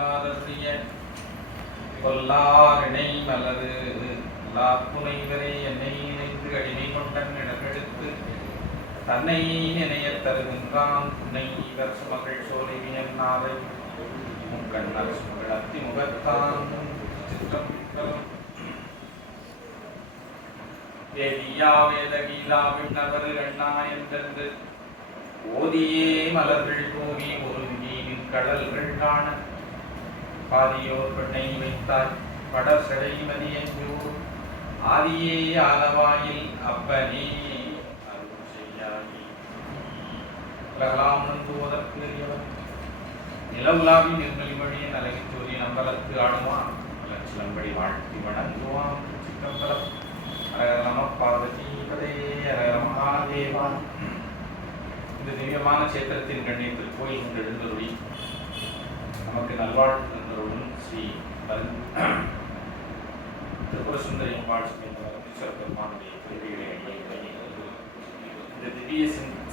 சொல்லாதறிய கொல்லாரிணை மலரு துணைவரே என்னை நினைந்து அடிமை கொண்டன் இடமெடுத்து தன்னை நினையத் தருகின்றான் துணை இவர் சுமகள் சோலைவியன் நாரை முக்கண்ணர் சுமகள் அத்தி முகத்தான் சித்திரம் வேதியா வேத கீதா விண்ணவர் எண்ணா என்றென்று ஓதியே மலர்கள் கூவி ஒரு நீரின் கடல்கள் காண பாதியோர் பெண்ணை வைத்தாய் படர் சடை மதியஞ்சூர் ஆதியே ஆலவாயில் அப்பனே அருள் செய்யாயி உலகலாம் நம்புவதற்கு அறியவன் நிலவுலாவி நிர்மலிமொழியின் அழகிச் சூரிய நம்பலத்து ஆடுவான் லட்சணம்படி வாழ்த்தி வணங்குவான் சிற்றம்பலம் நம பார்வதி பதே ஹர மகாதேவா. இந்த திவ்யமான சேத்திரத்தின் கண்ணியத்தில் கோயில் எழுந்தருளி நமக்கு நல்வாழ்வு தந்தருளும் ஸ்ரீ திரிபுர சுந்தரி அம்பாள் பெருமானுடைய திருவிகளை இந்த திவ்ய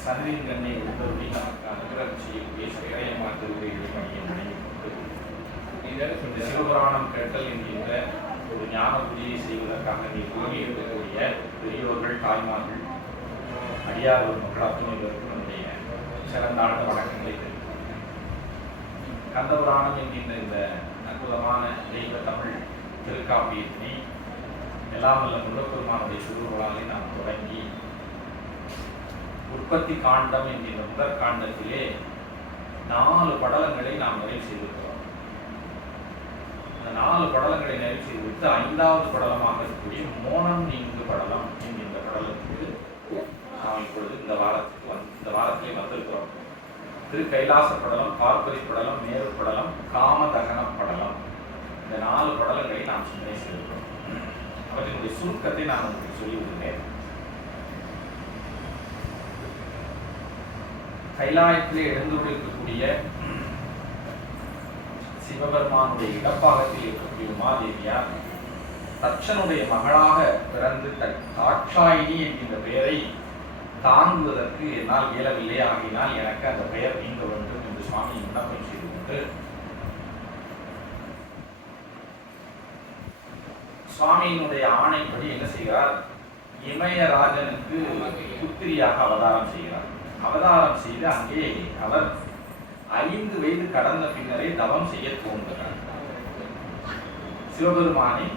சந்திரின் கண்ணை எழுந்தருளி நமக்கு அனுகிரகம் செய்யக்கூடிய சேரையம்மா திருவிகளை பணியை நினைவுகொண்டு இந்த சிவபுராணம் கேட்டல் என்கின்ற ஒரு ஞான பூஜையை செய்வதற்காக நீ கூறி இருக்கக்கூடிய பெரியோர்கள் தாய்மார்கள் அடியார்கள் மக்கள் அத்துணைவருக்கு நம்முடைய சிறந்தாழ்ந்த வணக்கங்களை தெரிவிக்கிறேன். கந்தபுராணம் என்கின்ற இந்த அற்புதமான தெய்வ தமிழ் திருக்காப்பியத்தினை எல்லாம் வல்ல முருகப்பெருமானுடைய திருவுருளாலே நாம் தொடங்கி உற்பத்தி காண்டம் என்கின்ற முதற் காண்டத்திலே 4 படலங்களை நாம் நிறைவு செய்திருக்கிறோம். அந்த 4 படலங்களை நிறைவு செய்துவிட்டு 5வது படலமாக இருக்கக்கூடிய மோனம் நீங்கு படலம் என்கின்ற படலத்துக்கு நாம் இப்பொழுது இந்த வாரத்திலே வந்திருக்கிறோம். திரு கைலாச படலம், பார்ப்பரி படலம், மேரு படலம், காமதகன படலம், இந்த 4 படலங்களை நாம் சிந்தனை செய்திருக்கிறோம். அவற்றினுடைய சுருக்கத்தை நான் உங்களுக்கு சொல்லிவிடுகிறேன். கைலாயத்திலே எழுந்துள்ளிருக்கக்கூடிய சிவபெருமானுடைய இடப்பாகத்தில் இருக்கக்கூடிய உமாதேவியார் தட்சனுடைய மகளாக பிறந்து தாட்சாயினி என்கின்ற பெயரை தாங்குவதற்கு என்னால் இயலவில்லை, ஆகினால் எனக்கு அந்த பெயர் நீங்க வேண்டும் என்று சுவாமி விண்ணப்பம் செய்து கொண்டு சுவாமியினுடைய ஆணைப்படி என்ன செய்கிறார்? இமயராஜனுக்கு புத்திரியாக அவதாரம் செய்கிறார். அவதாரம் செய்து அங்கே அவர் 5 வயது கடந்த பின்னரே தவம் செய்ய தோன்றுகிறார். சிவபெருமானை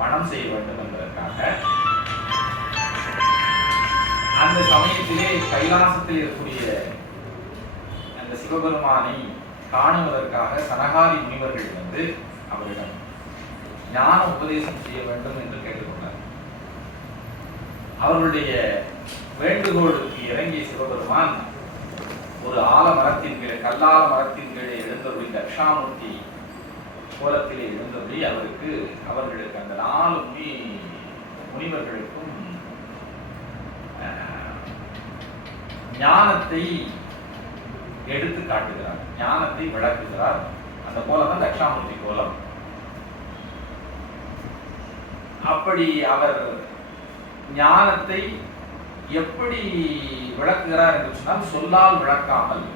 மனம் செய்ய வேண்டும் என்பதற்காக அந்த சமயத்திலே கைலாசத்தில் இருக்கக்கூடிய அந்த சிவபெருமானை காணுவதற்காக சனகாதி முனிவர்கள் வந்து அவரிடம் ஞான உபதேசம் செய்ய வேண்டும் என்று கேட்டுக்கொண்டார். அவர்களுடைய வேண்டுகோளுக்கு இறங்கிய சிவபெருமான் ஒரு ஆலமரத்தின் கீழே, கல்லால மரத்தின் கீழே எழுந்தபடி தட்சாமூர்த்தி கோலத்திலே எழுந்தபடி அவர்களுக்கு அந்த 4 முனிவர்களுக்கும் ஞானத்தை எடுத்து காட்டுகிறார், ஞானத்தை விளக்குகிறார். அந்த கோலம் தான் தட்சாமூர்த்தி கோலம். அப்படி அவர் ஞானத்தை எப்படி விளக்குகிறார் என்று சொன்னால் சொல்லால் விளக்காமல்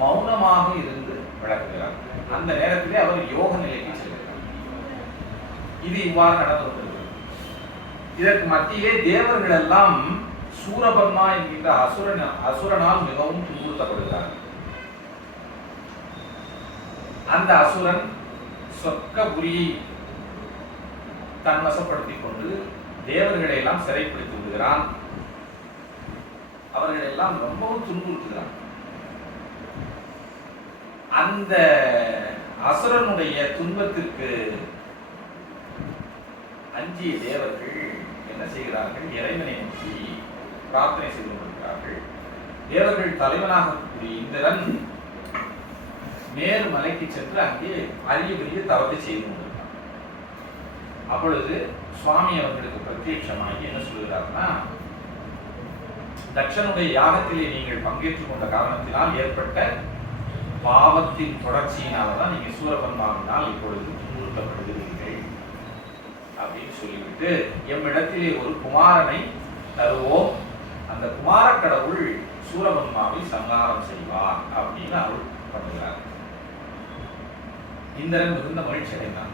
மௌனமாக இருந்து விளக்குகிறார். அந்த நேரத்திலே அவர் யோக நிலைக்கு செல்கிறார். இது இவ்வாறு நடந்து கொண்டிருக்கிறது. இதற்கு மத்தியிலே தேவர்கள் எல்லாம் சூரபர்மா என்கின்ற அசுரனால் மிகவும் துன்புறுத்தப்படுகிறார். அந்த அசுரன் சொர்க்கபுரியை தன்வசப்படுத்திக் கொண்டு தேவர்களை எல்லாம் சிறைப்படுத்தி விடுகிறான். அவர்கள் எல்லாம் ரொம்பவும் துன்புறுத்துகிறார். அந்த அசுரனுடைய துன்பத்திற்கு அஞ்சிய தேவர்கள் என்ன செய்கிறார்கள்? இறைவனை நோக்கி பிரார்த்தனை செய்து கொண்டிருக்கிறார்கள். தேவர்கள் தலைவனாக கூடிய இந்திரன் மேல் மலைக்கு சென்று அங்கே அரிய பெரிய தவத்தை செய்து கொண்டிருக்கிறார். அப்பொழுது சுவாமி அவர்களுக்கு பிரத்யட்சமாகி என்ன சொல்கிறார்னா, தட்சனுடைய யாகத்திலே நீங்கள் பங்கேற்றுக் கொண்ட காரணத்தினால் ஏற்பட்ட பாவத்தின் தொடர்ச்சியினால்தான் நீங்க சூரபன்மாவினால் இப்பொழுது துன்புறுத்தப்படுகிறீர்கள் அப்படின்னு சொல்லிவிட்டு எம்மிடத்திலே ஒரு குமாரனை தருவோம், அந்த குமார கடவுள் சூரபன்மாவை சங்காரம் செய்வார் அப்படின்னு அருள் பண்ணுகிறார். இந்திரன் மிகுந்த மகிழ்ச்சி அடைந்தான்.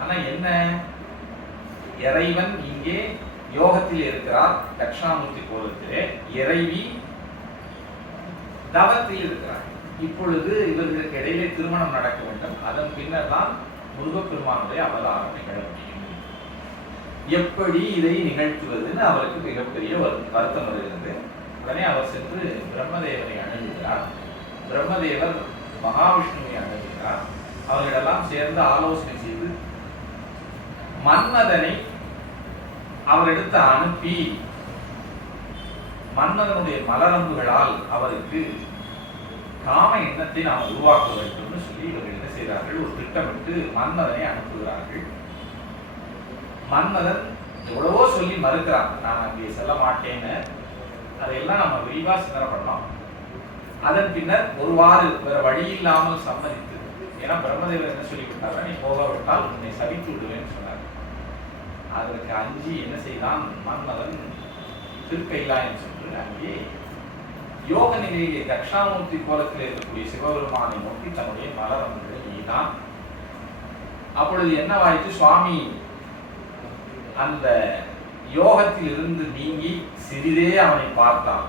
ஆனா என்ன, இறைவன் இங்கே யோகத்தில் இருக்கிறார் தட்சிணாமூர்த்தி கோலத்திலே, இறைவி தவத்தில் இருக்கிறார். இப்பொழுது இவர்களுக்கு இடையிலே திருமணம் நடக்க வேண்டும். அதன் பின்னர் தான் முருகப்பெருமானுடைய அவதாரம் நிகழ முடியும். எப்படி இதை நிகழ்த்துவதுன்னு அவருக்கு மிகப்பெரிய வருத்தம் வருகிறது. உடனே அவர் சென்று பிரம்மதேவரை அணுகுகிறார். பிரம்மதேவர் மகாவிஷ்ணுவை அணுகுகிறார். அவர்களெல்லாம் சேர்ந்து ஆலோசனை செய்து மன்மதனை அவரிடத்து அனுப்பி மன்மதனுடைய மலரம்புகளால் அவருக்கு காம எண்ணத்தை நாம் உருவாக்க வேண்டும் சொல்லி இவர்கள் என்ன செய்கிறார்கள், ஒரு திட்டமிட்டு மன்மதனை அனுப்புகிறார்கள். மன்மதன் எவ்வளவோ சொல்லி மறுக்கிறான், நான் அங்கே செல்ல மாட்டேன்னு. அதையெல்லாம் நம்ம விரிவா சிந்தனை பண்ணலாம். அதன் பின்னர் ஒருவாறு வேற வழி இல்லாமல் சம்மதித்து, ஏன்னா பிரம்மதேவர் என்ன சொல்லிவிட்டாரா, நீ போகாவிட்டால் உன்னை சபித்து விடுவேன்னு சொன்னார். அதற்கு அஞ்சி என்ன செய்தான் மன்மதன், திருக்கைலாயம் சென்று அங்கே யோக நிலையிலே தட்சிணாமூர்த்தி கோலத்தில் இருக்கக்கூடிய சிவபெருமானை நோக்கி தன்னுடைய மலரம்புகளை எய்தான். அப்பொழுது என்னவாயிற்று, சுவாமி அந்த யோகத்தில் இருந்து நீங்கி சிறிதே அவனை பார்த்தான்,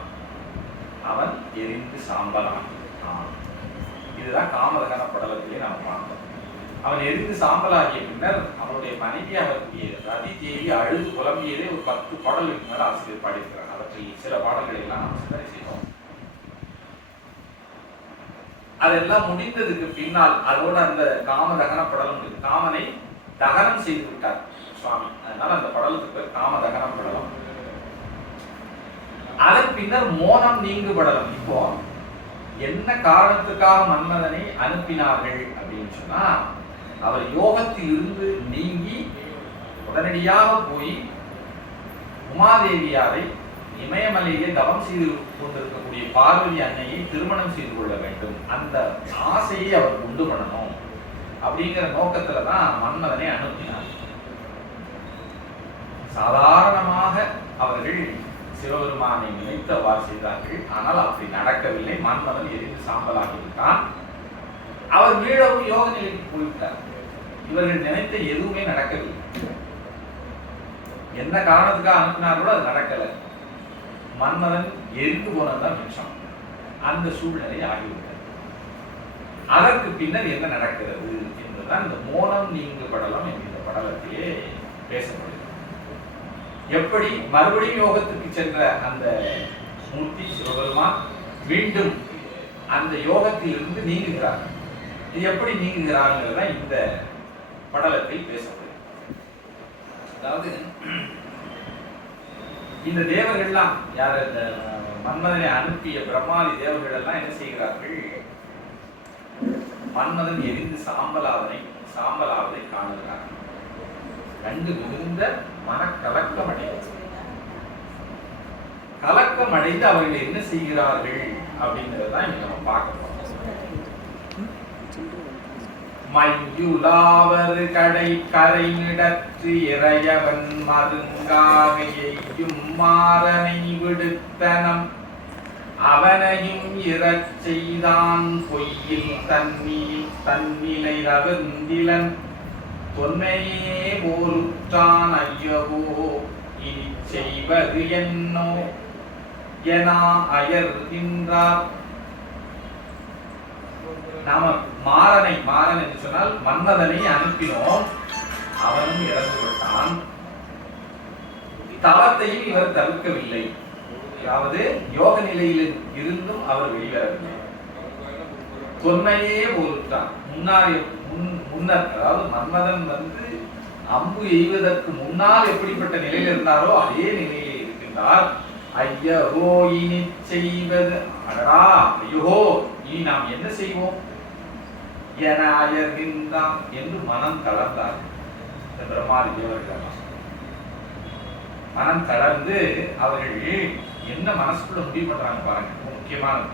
அவன் எரிந்து சாம்பலான். இதுதான் காமதகன படலத்திலே நாம் பார்த்தோம். அவன் எரிந்து சாம்பலாகிய பின்னர் அவனுடைய மனைவியாக இருக்கக்கூடிய ரதி தேவி அழுது புலம்பியதே ஒரு 10 பாடல்களுக்கு மேல் ஆசிரியர் பாடியிருக்கிறார். அவற்றில் சில பாடல்களை எல்லாம் நாம் சிந்தனை செய்தோம். அதெல்லாம் முடிந்ததுக்கு பின்னால் அதோட அந்த காமதகன படலம், காமனை தகனம் செய்து விட்டார் சுவாமி. அதனால அந்த படலத்துக்கு பேர் காமதகன படலம். அதன் பின்னர் மோனம் நீங்கு படலம். இப்போ என்ன காரணத்துக்காக மன்மதனை அனுப்பினார்கள் அப்படின்னு சொன்னா, அவர் யோகத்தில் இருந்து நீங்கி உடனடியாக போய் உமாதேவியாரை இமயமலையிலே தவம் செய்து கொண்டிருக்கக்கூடிய பார்வதி அன்னையை திருமணம் செய்து கொள்ள வேண்டும், அந்த ஆசையை அவர் உண்டு பண்ணணும் அப்படிங்கிற நோக்கத்துலதான் மன்மதனை அனுப்பினார். சாதாரணமாக அவர்கள் சிவபெருமானை நினைத்தவாறு செய்தார்கள். ஆனால் அப்படி நடக்கவில்லை. மன்மதன் எரிந்து சாம்பலாகிவிட்டான். அவர் மீளவும் யோக நிலைக்கு போய்விட்டார். இவர்கள் நினைத்த எதுவுமே நடக்கவில்லை. என்ன காரணத்துக்காக அனுப்பினார்களோ அது நடக்கல. மன்மதன் எரிந்து போனதுதான் மிச்சம். அந்த சூழ்நிலை ஆகிவிட்டது. அதற்கு பின்னர் என்ன நடக்கிறது என்பதுதான் இந்த மோனம் நீங்கு படலம் என்கிற படலத்திலே பேசப்படுகிறது. எப்படி மறுபடியும் யோகத்துக்கு சென்ற அந்த மூர்த்தி சிவபெருமான் மீண்டும் அந்த யோகத்தில் இருந்து நீங்குகிறார். இது எப்படி நீங்குகிறார்ங்கிறத இந்த படலத்தில் பேசப்படுகிறது. அதாவது இந்த தேவர்கள்லாம் யார், இந்த மன்மதனை அனுப்பிய பிரம்மாதி தேவர்கள் எல்லாம் என்ன செய்கிறார்கள், மன்மதன் எரிந்து சாம்பலாவதை காணுகிறார்கள். கண்டு மிகுந்த மனக்கலக்கம் அடைந்து அவர்கள் என்ன செய்கிறார்கள் அப்படிங்கிறதான் இங்க நம்ம பார்க்க போறோம். மையுலாவர் கடை கரையிடற்று இறையவன் மருங்காகையும் மாறனை விடுத்தனம் அவனையும் இறச் செய்தான் பொய்யில் தன்னிலை ரவந்திலன் தொன்மையே போலுற்றான் ஐயவோ இனி செய்வது என்னோ என அயர்கின்றார். நாம மாறன் என்று சொன்னால் மன்மதனை அனுப்பினோம், அவனும் இறந்து விட்டான். தவத்தையும் இவர் தவிர்க்கவில்லை. அதாவது யோக நிலையில் இருந்தும் அவர் வெளிவரவில்லை. தொன்மையே போலுற்றான். முன்னர் அதாவது மன்மதன் அம்பு எய்வதற்கு முன்னால் எப்படிப்பட்ட நிலையில் இருந்தாரோ அதே நிலையிலே இருக்கின்றார். ஐயோ இனி செய்வது, அடடா ஐயோ இனி நாம் என்ன செய்வோம் என அயர்கின்றான் என்று மனம் தளர்ந்தார். இந்த பிரம்மாதி தேவர்கள் மனம் தளர்ந்து அவர்கள் என்ன மனசுக்குள்ள முடிவு பண்றாங்க பாருங்க. முக்கியமானது,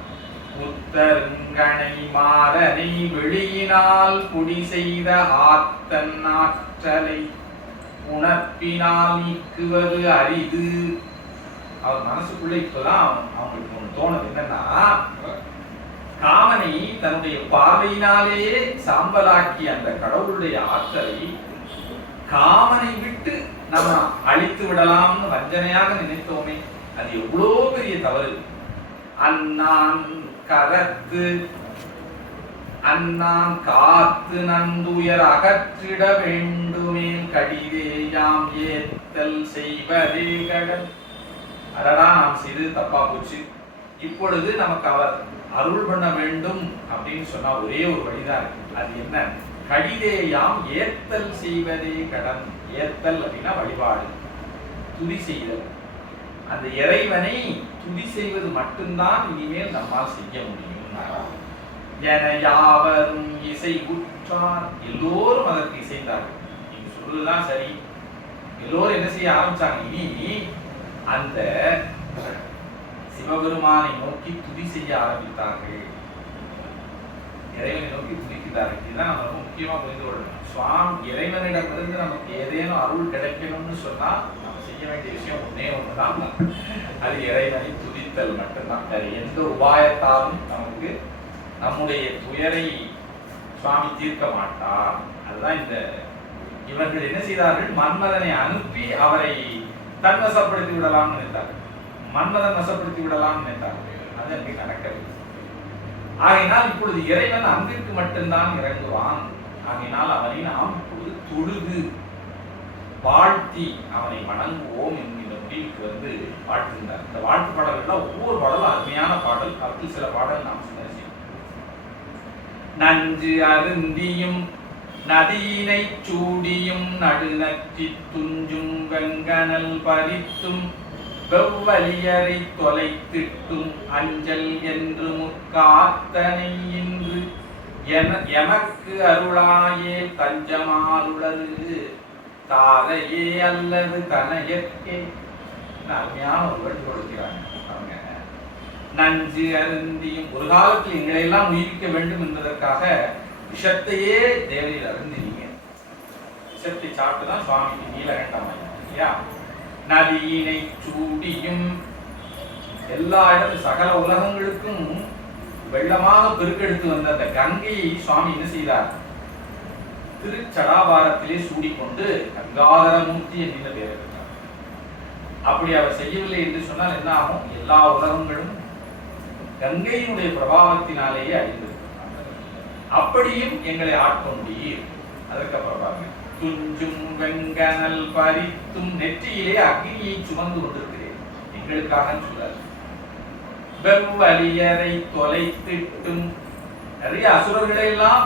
உத்தருங்கனை மாறனை வெளியினால் குடி செய்த ஆத்தன் ஆற்றலை உணர்ப்பினால் நீக்குவது அரிது. அவர் மனசுக்குள்ள இப்பதான் அவங்களுக்கு ஒண்ணு தோணுது. என்னன்னா, காமனை தன்னுடைய பார்வையினாலேயே சாம்பலாக்கிய அந்த கடவுளுடைய ஆற்றலை காமனை விட்டு நம்ம அழித்து விடலாம்னு வஞ்சனையாக நினைத்தோமே, அது எவ்வளோ பெரிய தவறு. அண்ணான் கரத்து அண்ணான் காத்து நந்துயர் அகற்றிட வேண்டுமே கடிதேயாம் ஏத்தல் செய்வதே கடன். அதடா நாம் செய்து தப்பா போச்சு, இப்பொழுது நமக்கு அவர் அருள் பண்ண வேண்டும் அப்படின்னு சொன்னா ஒரே ஒரு வழிதான் இருக்கு. அது என்ன? கடிதேயாம் ஏத்தல் செய்வதே கடன். ஏத்தல் அப்படின்னா வழிபாடு, துதி செய்தல். அந்த இறைவனை துதி செய்வது மட்டும்தான் இனிமேல் நம்மால் செய்ய முடியும். என யாவரும் இசை உற்றார், எல்லோரும் அதற்கு இசைந்தார்கள். நீங்க சொல்றதுதான் சரி. எல்லோரும் என்ன செய்ய ஆரம்பிச்சாங்க? இனி அந்த சிவபெருமானை நோக்கி துதி செய்ய ஆரம்பித்தார்கள், இறைவனை நோக்கி துதிக்கிறார்கள். இதுதான் நம்ம ரொம்ப முக்கியமா புரிந்து கொள்ளணும். சுவாமி இறைவனிடமிருந்து நமக்கு ஏதேனும் அருள் கிடைக்கணும்னு சொன்னா நம்ம செய்ய வேண்டிய விஷயம் ஒன்னே ஒண்ணுதான், அது இறைவனை துதித்தல் மட்டும்தான். வேற எந்த உபாயத்தாலும் நமக்கு நம்முடைய துயரை சுவாமி தீர்க்க மாட்டார். அதுதான் இந்த இவர்கள் என்ன செய்தார்கள்? மன்மதனை அனுப்பி அவரை தன்வசப்படுத்தி விடலாம் நினைத்தார்கள், மன்மதன் வசப்படுத்தி விடலாம் நினைத்தார்கள். அது அங்கே நடக்கவில்லை. ஆகையினால் இப்பொழுது இறைவன் அன்பிற்கு மட்டும்தான் இறங்குவான். ஆகையினால் அவனை நாம் இப்பொழுது தொழுது வாழ்த்தி அவனை வணங்குவோம் என்கிற முடிவுக்கு வந்து வாழ்த்துகிறார். இந்த வாழ்த்து பாடல்கள் ஒவ்வொரு பாடலும் அருமையான பாடல். அதில் சில பாடல் நாம் சிந்தனை செய்வோம். நஞ்சு அருந்தியும் நதியினை சூடியும் நடுநற்றி துஞ்சும் வெங்கனல் பறித்தும் வெவ்வலியரை தொலைத்திட்டும் அஞ்சல் என்று முக்காத்தனை இன்று எமக்கு அருளாயே தஞ்சமாருளது தாரையே அல்லது தனையற்கே. அருமையான ஒரு வழி கொடுக்கிறாங்க அவங்க. நஞ்சு அருந்தியும், ஒரு காலத்தில் எங்களை எல்லாம் உயிரிக்க வேண்டும் என்பதற்காக விஷத்தையே தேவரில் அருந்தினீங்க. விஷத்தை சாப்பிட்டுதான் சுவாமிக்கு நீலகண்டமாய் இல்லையா? நதியினை சூடியும், எல்லா இடத்துல சகல உலகங்களுக்கும் வெள்ளமாக பெருக்கெடுத்து வந்த அந்த கங்கையை சுவாமி என்ன செய்தார்? திருச்சடாபாரத்திலே சூடிக்கொண்டு கங்காதரமூர்த்தி என்கிற பெயர் எடுத்தார். அப்படி அவர் செய்யவில்லை என்று சொன்னால் என்ன ஆகும்? எல்லா உலகங்களும் கங்கையினுடைய பிரபாவத்தினாலேயே அழிந்திருக்கிறார். அப்படியும் எங்களை ஆட்கொண்டீர். அதற்கப்புறம் பாருங்க, துஞ்சும் வெங்கனல் பறித்தும், நெற்றியிலே அக்னியை சுமந்து கொண்டிருக்கிறேன் எங்களுக்காக சொல்றார். வெவ்வலியரை தொலைத்திட்டும், நிறைய அசுரர்களை எல்லாம்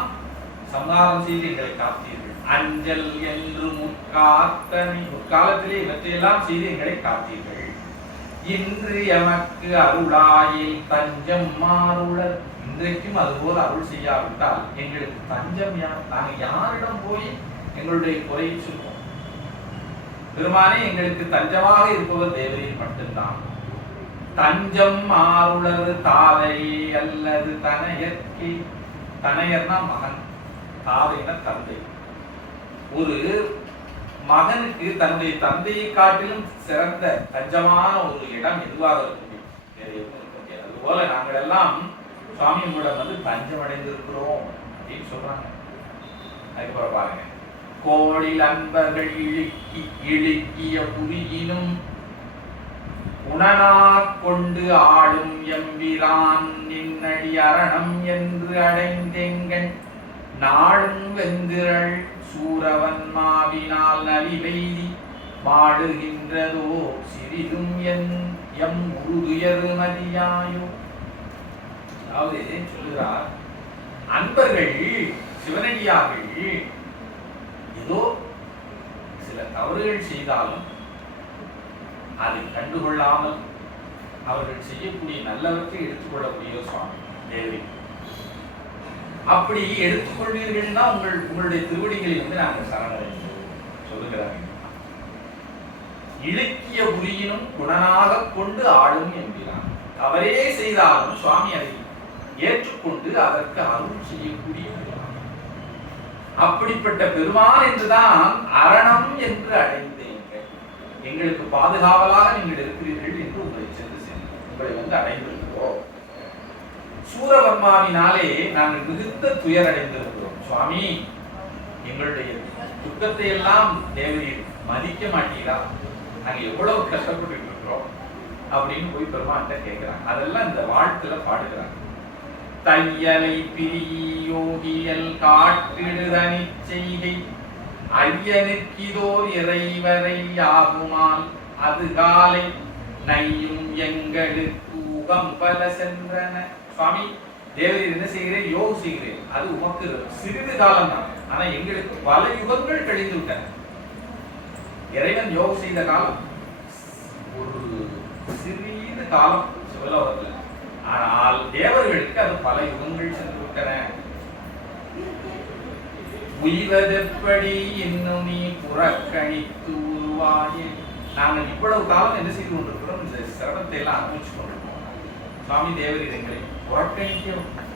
சம்ஹாரம் செய்து எங்களை காத்தீர்கள். அஞ்சல் என்று முற்காத்தனை, முற்காலத்திலே இவற்றையெல்லாம் செய்து எங்களை காத்தீர்கள். இன்று எமக்கு அருளாயில் தஞ்சம் மாறுளர், இன்றைக்கும் அதுபோல் அருள் செய்யாவிட்டால் எங்களுக்கு தஞ்சம் யார்? நாங்கள் யாரிடம் போய் எங்களுடைய குறையை சொல்வோம்? பெருமானே, எங்களுக்கு தஞ்சமாக இருப்பவர் தேவரீர் மட்டும்தான். தஞ்சம் ஆருளர் தாரை அல்லது தனையற்கே. தனையர்னா மகன், தாரைனா தந்தை. ஒரு மகனுக்கு தன்னுடைய தந்தையை காட்டிலும் சிறந்த தஞ்சமான ஒரு இடம் எதுவாக இருக்க முடியும்? வேற எதுவும் இருக்க முடியாது. அதுபோல நாங்கள் எல்லாம் சுவாமி உங்களிடம் வந்து தஞ்சம் அடைந்திருக்கிறோம் அப்படின்னு சொல்றாங்க. அதுக்கப்புறம் பாருங்க, கோடில் அன்பர்கள் இழுக்கிய புரியினும் உணனா கொண்டு ஆடும் எம்பிரான் நின்னடி அரணம் என்று அடைந்தெங்கன் நாடும் வெந்திரள் சூரவன் மாவினால் நலிவெய்தி மாடுகின்றதோ சிறிதும் எம் உருதுயரு மதியாயோ. அதாவது சொல்லுகிறார், அன்பர்கள் சிவனடியார்கள் ஏதோ சில தவறுகள் செய்தாலும் அதை கண்டுகொள்ளாமல் அவர்கள் செய்யக்கூடிய நல்லவற்றை எடுத்துக்கொள்ளக்கூடிய சுவாமி தேவி. அப்படி எடுத்துக்கொள்வீர்கள்னா உங்களுடைய திருவடிகளை வந்து நாங்கள் சரணடைந்தோம் சொல்லுகிறார்கள். இலக்கிய புரியினும் குணனாக கொண்டு ஆளும் என்கிறார். அவரே செய்தாலும் சுவாமி அதை ஏற்றுக்கொண்டு அதற்கு அருள் செய்யக்கூடிய அப்படிப்பட்ட பெருமான் என்றுதான் அரணம் என்று அடைந்தீர்கள். எங்களுக்கு பாதுகாவலாக நீங்கள் இருக்கிறீர்கள் என்று உங்களை சென்று உங்களை வந்து அடைந்திருக்கிறோம். சூரபன்மாவினாலே நாங்கள் மிகுந்த துயரடைந்திருக்கிறோம் சுவாமி. எங்களுடைய துக்கத்தை எல்லாம் தேவரீர் மதிக்க மாட்டீரா? நாங்க எவ்வளவு கஷ்டப்பட்டு இருக்கிறோம் அப்படின்னு போய் பெருமான்கிட்ட கேட்கிறாங்க. அதெல்லாம் இந்த வாழ்த்துல பாடுகிறாங்க. தையலை பிரியோகியல் காட்டிடுதனி செய்கை ஐயனுக்கிதோர் இறைவரை ஆகுமால் அது காலை நையும் எங்களுக்கு உகம் பல சென்றன. சுவாமி தேவரீர் என்ன செய்கிறேன்? யோகம் செய்கிறேன். அது உமக்கு சிறிது காலம் தான், ஆனா எங்களுக்கு பல யுகங்கள் கழிந்து விட்டன. இறைவன் யோகம் செய்த காலம் ஒரு சிறிது காலம் சிவலோகத்தில், ஆனால் தேவர்களுக்கு அது பல யுகங்கள் சென்று விட்டன. உய்வதெப்படி இன்னும் நீ புறக்கணித்து உருவாயே. நாங்கள் இவ்வளவு காலம் என்ன செய்து கொண்டிருக்கிறோம்? இந்த சிரமத்தை எல்லாம் அனுபவிச்சு கொண்டிருக்கோம். சுவாமி தேவரீர் எங்களை புறக்கணிக்க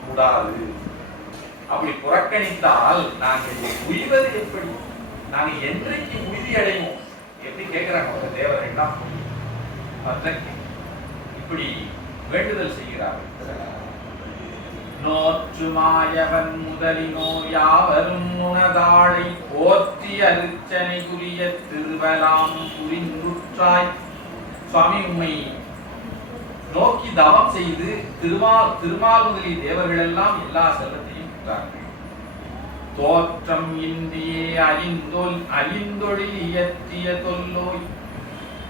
கூடாது. அப்படி புறக்கணித்தால் நாங்கள் உய்வது எப்படி? நாங்கள் என்றைக்கு உறுதி அடைவோம்? எப்படி கேட்கிறாங்க தேவர்கள் இப்படி வேண்டுதல் செய்கிறார்கள். நோற்று மாயவன் முதலினோ யாவரும் உணதாளை போற்றி அருச்சனை புரிய திருவலாம் புரிந்துற்றாய். சுவாமி உம்மை நோக்கி தவம் செய்து திருமால் முதலிய தேவர்கள் எல்லாம் எல்லா செல்வத்தையும் பெற்றார்கள். தோற்றம் இந்தியே ஐந்தொழில் இயற்றிய தொல்லோய்.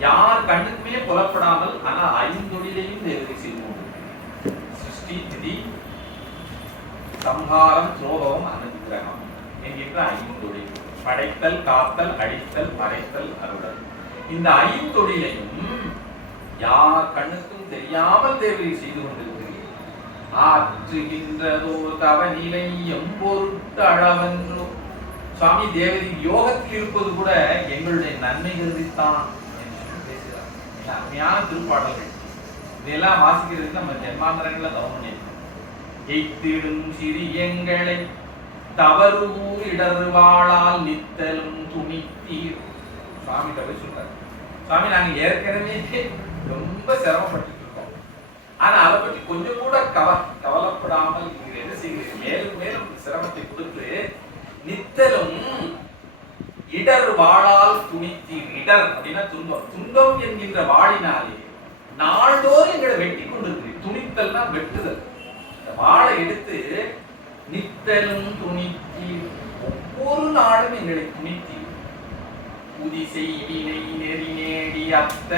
யார் கண்ணுக்குமே புலப்படாமல் ஆனால் ஐந்தொழிலையும் தேவதை செய்து கொண்டிருக்கிறார். சிருஷ்டி, திதி, சம்ஹாரம், துரோகம், அனுக்கிரகம் என்கின்ற ஐந்தொழில். படைத்தல், காத்தல், அடித்தல், மறைத்தல், அருளல். இந்த ஐந்தொழிலையும் யார் கண்ணுக்கும் தெரியாமல் தேவதை செய்து கொண்டிருக்கிறார். ஆற்றுகின்றதோ தவநிலை எம்பொருட்டு அளவென்றோ. சுவாமி தேவதி யோகத்தில் இருப்பது கூட எங்களுடைய நன்மை கருதித்தான் என்று பேசுகிறார். அருமையான திருப்பாடல்கள். இதெல்லாம் வாசிக்கிறதுக்கு நம்ம ஜென்மாந்தரங்கள தவம் பண்ணியிருக்கோம். எய்த்திடும் சிறியங்களை தவறு இடர்வாளால் நித்தலும் துணித்தீர். சுவாமி போய் சொல்றாரு. சுவாமி நாங்க ஏற்கனவே ரொம்ப சிரமப்பட்டு இருக்கோம், ஆனா அதை பற்றி கொஞ்சம் கூட கவலைப்படாமல் நீங்க என்ன செய்கிறீர்கள்? மேலும் மேலும் சிரமத்தை கொடுத்து நித்தலும் இடர் வாழால் துணித்தீர். இடர் அப்படின்னா துன்பம். துன்பம் என்கின்ற வாழினாலே நாள்தோறும் எங்களை வெட்டி கொண்டிருக்கிறீர். துணித்தல்னா வெட்டுதல். வாழை எடுத்து நித்தலும் துணித்தீர். ஒவ்வொரு நாளும் எங்களை துணித்தீர். உதி செய்வினை நெறி நேடி அத்த.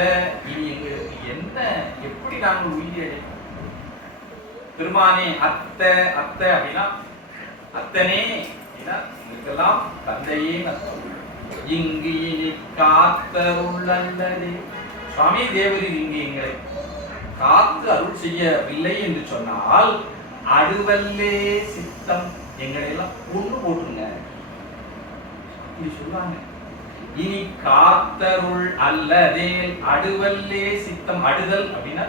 இனி எங்களுக்கு என்ன, எப்படி நாங்கள் உயிரி அடைப்போம்? பெருமானே அத்த அத்த அப்படின்னா அத்தனே எங்களுக்கெல்லாம் தந்தையே அர்த்தம். இங்கு இனி காத்தருள்ளே. சுவாமி தேவரி இங்கு எங்களை காத்து அருள் செய்யவில்லை என்று சொன்னால் அடுவல்லே சித்தம், எங்களை எல்லாம் கொண்டு போட்டுங்க இப்படி சொல்றாங்க. இனி காத்தருள் அல்லதே அடுவல்லே சித்தம். அடுதல் அப்படின்னா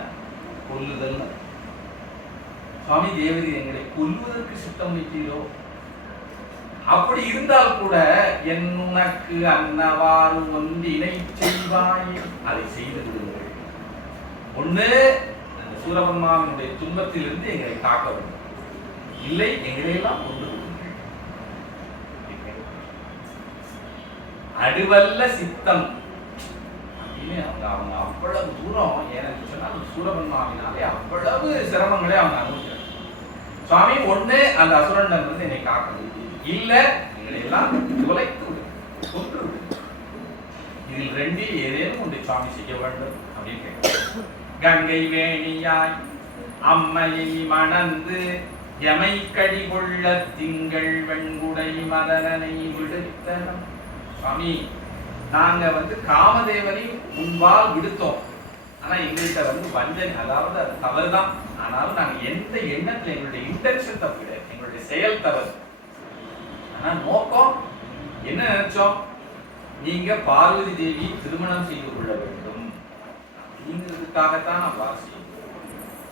கொல்லுதல். சுவாமி தேவரி எங்களை கொல்வதற்கு சித்தம் வைக்கிறோ? அப்படி இருந்தால் கூட என் உனக்கு அன்னவாறு ஒன்றினை செய்வாய், அதை செய்து விடுங்கள். ஒண்ணு அந்த சூரபன்மாவினுடைய துன்பத்திலிருந்து எங்களை காக்க வேண்டும், இல்லை எங்களை எல்லாம் கொண்டு விடுங்கள். அடுவல்ல சித்தம் அப்படின்னு அவங்க அவ்வளவு தூரம். ஏன்னு சொன்னா சூரபன்மாவினாலே அவ்வளவு சிரமங்களே அவங்க அனுபவிக்கிறாங்க. சுவாமி ஒண்ணு அந்த அசுரன் இருந்து என்னை காக்கணும், இல்ல எங்களை எல்லாம் தொலைத்து விடு, கொன்று விடு. இதில் ரெண்டில் ஏதேனும் ஒன்றை சுவாமி செய்ய வேண்டும் அப்படின்னு கேட்க. கங்கை வேணியாய் அம்மையை மணந்து எமை கடி கொள்ள திங்கள் வெண்குடை மதனனை விடுத்தனம். சுவாமி நாங்க காமதேவனை முன்பால் விடுத்தோம், ஆனா எங்கள்கிட்ட வஞ்சனை, அதாவது அது தவறுதான். ஆனாலும் நாங்க எந்த எண்ணத்துல எங்களுடைய இன்டென்ஷன் தப்பு கிடையாது, எங்களுடைய செயல் தவறு. ஆனா நோக்கம் என்ன நினைச்சோம்? நீங்க பார்வதி தேவி திருமணம் செய்து கொள்ள வேண்டும் அப்படிங்கிறதுக்காகத்தான் நான் வாசி.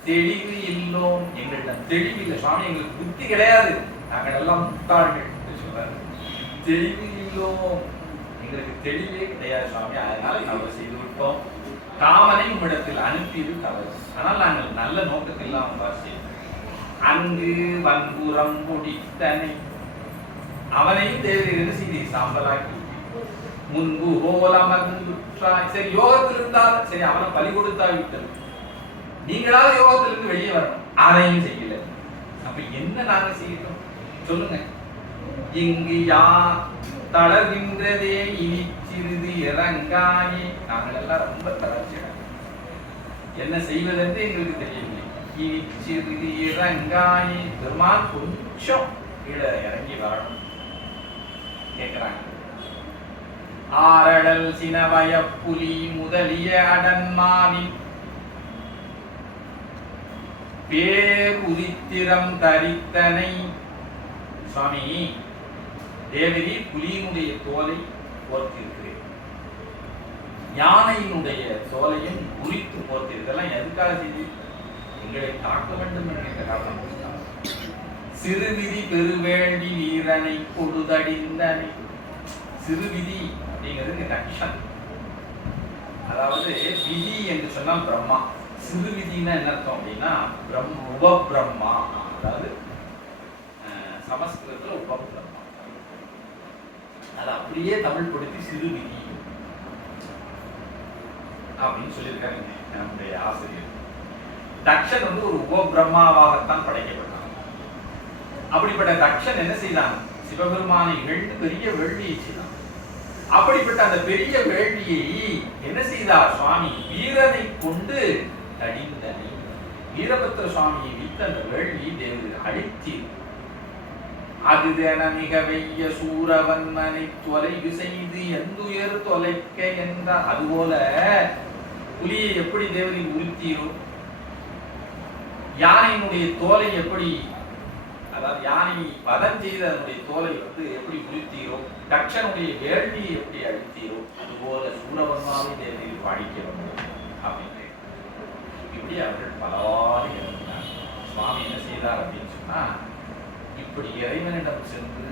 தெளிவு இல்லோம், எங்களிடம் தெளிவு இல்லை சுவாமி, எங்களுக்கு புத்தி கிடையாது, நாங்கள் எல்லாம் முட்டாள்கள் சொல்றாரு. தெளிவு இல்லோம், எங்களுக்கு தெளிவே கிடையாது சுவாமி, அதனால தவறு செய்து விட்டோம். காமனை உம்மிடத்தில் அனுப்பியது தவறு, ஆனால் நாங்கள் நல்ல நோக்கத்தில் எல்லாம் வாசி. அங்கு வன்புறம் முடித்தனை அவனையும் தேவரீர் என்ன செய்தி சாம்பலாக்கி முன்பு ஓலமர்ந்துற்றாய். சரி, யோகத்தில் இருந்தால் சரி, அவனை பலி கொடுத்தா விட்டது. நீங்களாவது யோகத்திலிருந்து வெளியே வரணும், அதையும் செய்யல. அப்ப என்ன நாங்க செய்யணும் சொல்லுங்க. இங்கு யா தளர்கின்றதே இனி சிறிது இறங்காயே. நாங்கள் எல்லாம் ரொம்ப தளர்ச்சியா, என்ன செய்வதென்று எங்களுக்கு தெரியவில்லை. இனி சிறிது இறங்காயே, பெருமான் கொஞ்சம் கீழே இறங்கி வரணும் கேட்கிறாங்க. ஆரடல் சினவய புலி முதலிய அடன்மாவின் பேருதித்திரம் தரித்தனை. சுவாமி, தேவரி புலியினுடைய தோலை போர்த்திருக்கிறேன், யானையினுடைய தோலையும் குறித்து போர்த்திருக்கிறேன். இதெல்லாம் எதுக்காக செய்தி? எங்களை தாக்க வேண்டும் என்ற காரணம். சிறுவிதி பெருவேண்டி வீரனை கொடுதடிந்தனை. சிறுவிதி அப்படிங்கிறது தக்ஷன். அதாவது விதி என்று சொன்னால் பிரம்மா. சிறு விதினா என்ன அர்த்தம் அப்படின்னா உபபிரம்மா. அதாவது சமஸ்கிருதத்துல உபபிரம்மா, அதை அப்படியே தமிழ் படுத்தி சிறு விதி அப்படின்னு சொல்லியிருக்காங்க நம்முடைய ஆசிரியர். தக்ஷன் வந்து ஒரு உபபிரம்மாவாகத்தான் படைக்கப்பட்டான். அப்படிப்பட்ட தக்ஷன் என்ன செய்தான்? சிவபெருமானை வெண்டு பெரிய வேள்வியை செய்தான். அப்படிப்பட்ட அந்த பெரிய வேள்வியை என்ன செய்தார் சுவாமி? வீரனை கொண்டு தடிந்தனை. வீரபத்திர சுவாமியை வைத்து அந்த வேள்வியை தேவர் அழித்தீர். அதுதென மிக வெய்ய சூரவன்மனை தொலைவு செய்து எந்துயர் தொலைக்க என்றார். அதுபோல புலியை எப்படி தேவரில் உறுத்தீரோ, யானையினுடைய தோலை எப்படி, அதாவது யானை வதம் செய்து அதனுடைய தோலை வந்து எப்படி உறுத்தீரோ, தக்ஷனுடைய வேள்வியை எப்படி அழித்தீரோ, அதுபோல சூரவன்மாவை தேவரில் பாடிக்க வேண்டும் அப்படின்னு இப்படி அவர்கள் பலவாறு இறங்கினார். சுவாமி என்ன செய்தார் அப்படின்னு சொன்னா, இப்படி இறைவனிடம் சென்று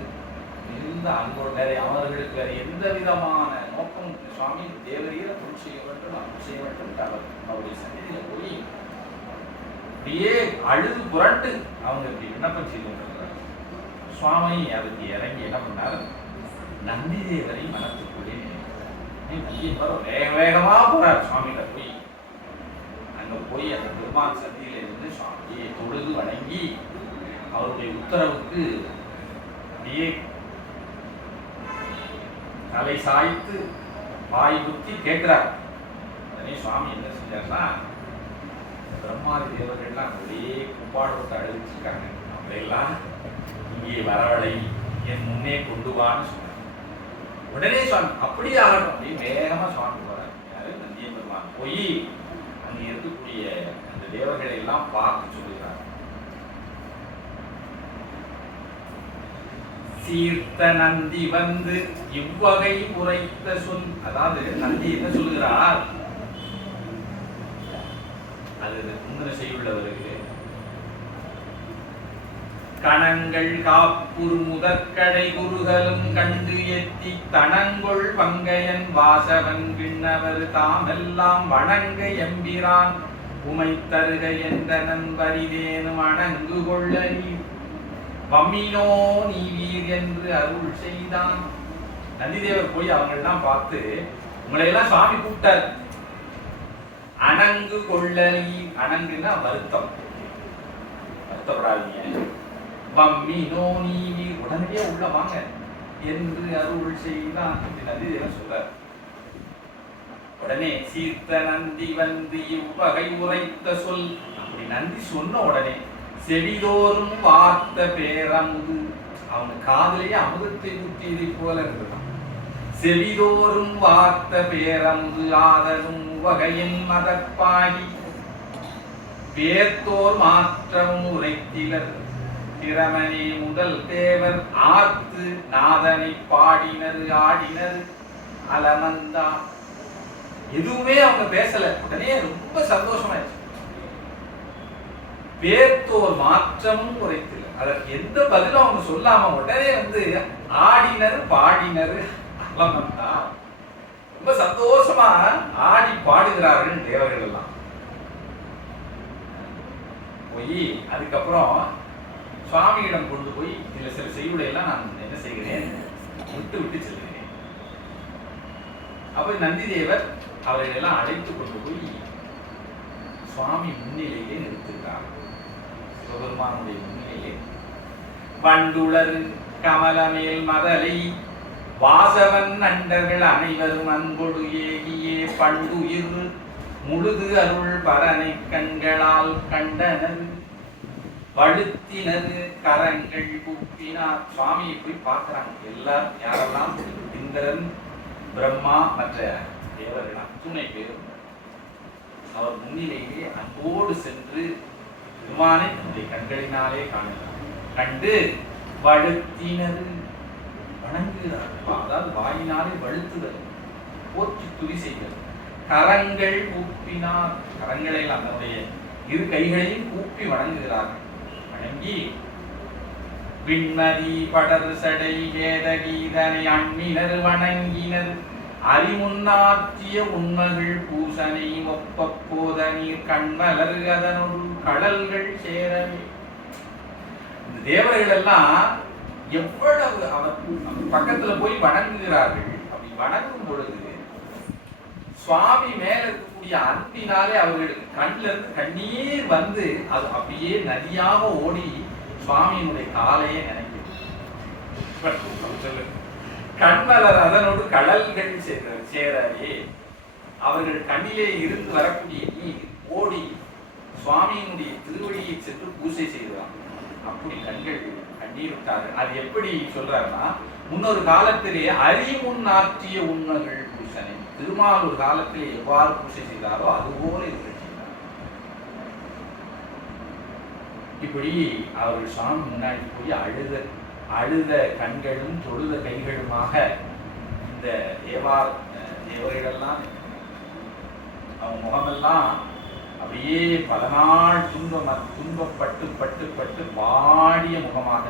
மிகுந்த அன்போடு நிறைய அவர்களுக்கு வேற எந்த விதமான நோக்கம், சுவாமி தேவரீரை அருள் செய்ய வேண்டும், அருள் செய்ய வேண்டும். அவருடைய சந்நிதியில போய் அப்படியே அழுது புரண்டு அவங்க இப்படி விண்ணப்பம் செய்து கொண்டிருக்கிறார். சுவாமி அதுக்கு இறங்கி என்ன பண்ணார்? நந்தி தேவரை மனத்துக்குள்ளே நந்தி வேக வேகமா போறார். சுவாமிகிட்ட போய் அங்க போய் அந்த பெருமான் சந்தியில இருந்து சுவாமியை தொழுது வணங்கி அவருடைய உத்தரவுக்கு அப்படியே தலை சாய்த்து வாய் குத்தி கேட்கிறார். உடனே சுவாமி என்ன செஞ்சார்னா, பிரம்மாதி தேவர்கள்லாம் அப்படியே குப்பாடு அழுதிச்சிருக்காங்க, அப்படியெல்லாம் இங்கே வரவழை என் முன்னே கொண்டு வான்னு சொன்னார். உடனே சுவாமி அப்படியே ஆகட்டும் அப்படின்னு வேகமா சுவாமி போறார். யாரு? நந்திய பெருமான் போய் அங்க இருக்கக்கூடிய அந்த தேவர்களை எல்லாம் பார்த்து சொல்லுகிறார். சீர்த்த நந்தி வந்து இவ்வகை உரைத்த சொல். அதாவது நந்தி என்ன சொல்லுகிறார்? அது முன்ன செய்யுள்ளவருக்கு கணங்கள் காப்புர் முதற்கடை குருகளும் கண்டு எத்தி தனங்கொள் வங்கையன் வாசவன் விண்ணவர் தாமெல்லாம் வணங்க எம்பிரான் உமை தருக என்றனன் வரிதேனும் அணங்கு கொள்ள நீ வம்மினோ நீ வீர் என்று அருள் செய்தான். நந்திதேவர் போய் அவங்கெல்லாம் பார்த்து, உங்களை எல்லாம் சுவாமி கூப்பிட்டார், அணங்கு கொள்ளலி. அணங்குன்னா வருத்தம், வருத்தப்படாதீங்க. வம்மினோ நீ வீர், உடனடியே உள்ள வாங்க என்று அருள் செய்தான் நந்திதேவர் சொல்றார். உடனே சீர்த்த நந்தி வந்து இவ்வகை உரைத்த சொல். அப்படி நந்தி சொன்ன உடனே செவிதோறும் வார்த்த பேரமுது, அவங்க காதலையே அமுதத்தை ஊற்றியதை போல இருந்தது. செவிதோறும் வார்த்த பேரமுது ஆதலும் வகையின் மதப்பாடி பேர்த்தோர் மாற்றமும் உரைத்திலர் திறமனே முதல் தேவர் ஆர்த்து நாதனை பாடினது ஆடினது அலமந்தா. எதுவுமே அவங்க பேசல. உடனே ரொம்ப சந்தோஷமாயிடுச்சு. பேர்த்தோர் மாற்றமும் உரைத்தில, அதற்கு எந்த பதிலும் அவங்க சொல்லாம உடனே வந்து ஆடினர் பாடினர் அலமந்தா. ரொம்ப சந்தோஷமா ஆடி பாடுகிறார்கள் தேவர்கள் எல்லாம். போய் அதுக்கப்புறம் சுவாமியிடம் கொண்டு போய் இதுல சில செய்யுளையெல்லாம் நான் என்ன செய்கிறேன், விட்டு விட்டு செல்கிறேன். அப்ப நந்தி தேவர் அவரை எல்லாம் அழைத்து கொண்டு போய் சுவாமி முன்னிலையிலே நிறுத்துகிறார். சிவபெருமானுடைய முன்னிலையிலே வண்டுளர் கமலமேல் மதலை வாசவன் அண்டர்கள் அனைவரும் அன்பொடு ஏகியே பண்டுயிர் முழுது அருள் பரனை கண்களால் கண்டனர் வழுத்தினர் கரங்கள் குப்பினார். சுவாமியை போய் பார்க்கிறாங்க எல்லாரும். யாரெல்லாம்? இந்திரன், பிரம்மா, மற்ற தேவர்கள் அத்துணை பேரும் அவர் முன்னிலையிலே அன்போடு சென்று பெருமானை தன்னுடைய கண்களினாலே காணலாம். கண்டு வழுத்தினர் வணங்குகிறார்கள். அதாவது வாயினாலே வழுத்துதல், போற்றி துதி செய்தல். கரங்கள் கூப்பினார், கரங்களை தன்னுடைய இரு கைகளையும் கூப்பி வணங்குகிறார்கள். வணங்கி விண்மதி படர் சடை வேத கீதனை அண்ணினர் வணங்கினர். அறிமுன்னாற்றிய உண்மைகள் பூசனை ஒப்ப போத நீர் கண்மலர் அதனொரு கடல்கள் சேரவே. இந்த தேவர்கள் எல்லாம் எவ்வளவு அவர் பக்கத்துல போய் வணங்குகிறார்கள். அப்படி வணங்கும் பொழுது சுவாமி மேல இருக்கக்கூடிய அன்பினாலே அவர்களுக்கு கண்ணில இருந்து கண்ணீர் வந்து அது அப்படியே நதியாக ஓடி சுவாமியினுடைய காலையே நினைக்கிறது. கண்மலர் அதனோடு கடல்கள் சேரவே. அவர்கள் கண்ணிலே இருந்து வரக்கூடிய நீர் ஓடி சுவாமியினுடைய திருவடியை சென்று பூஜை செய்கிறார். அப்படி கண்ணீர் விட்டார்கள். அது எப்படி சொல்றாருன்னா, முன்னொரு காலத்திலே அறிமுன் ஆற்றிய உண்மைகள் பூசனை. திருமால் ஒரு காலத்திலே எவ்வாறு பூஜை செய்தாரோ அதுபோல இவர்கள் செய்தார். இப்படி அவர்கள் சுவாமி முன்னாடி போய் அழுத கண்களும் தொழுத கைகளுமாக இந்த தேவர்களெல்லாம் அவங்க முகமெல்லாம் அப்படியே பல நாள் துன்பப்பட்டு பட்டு பட்டு வாடிய முகமாக.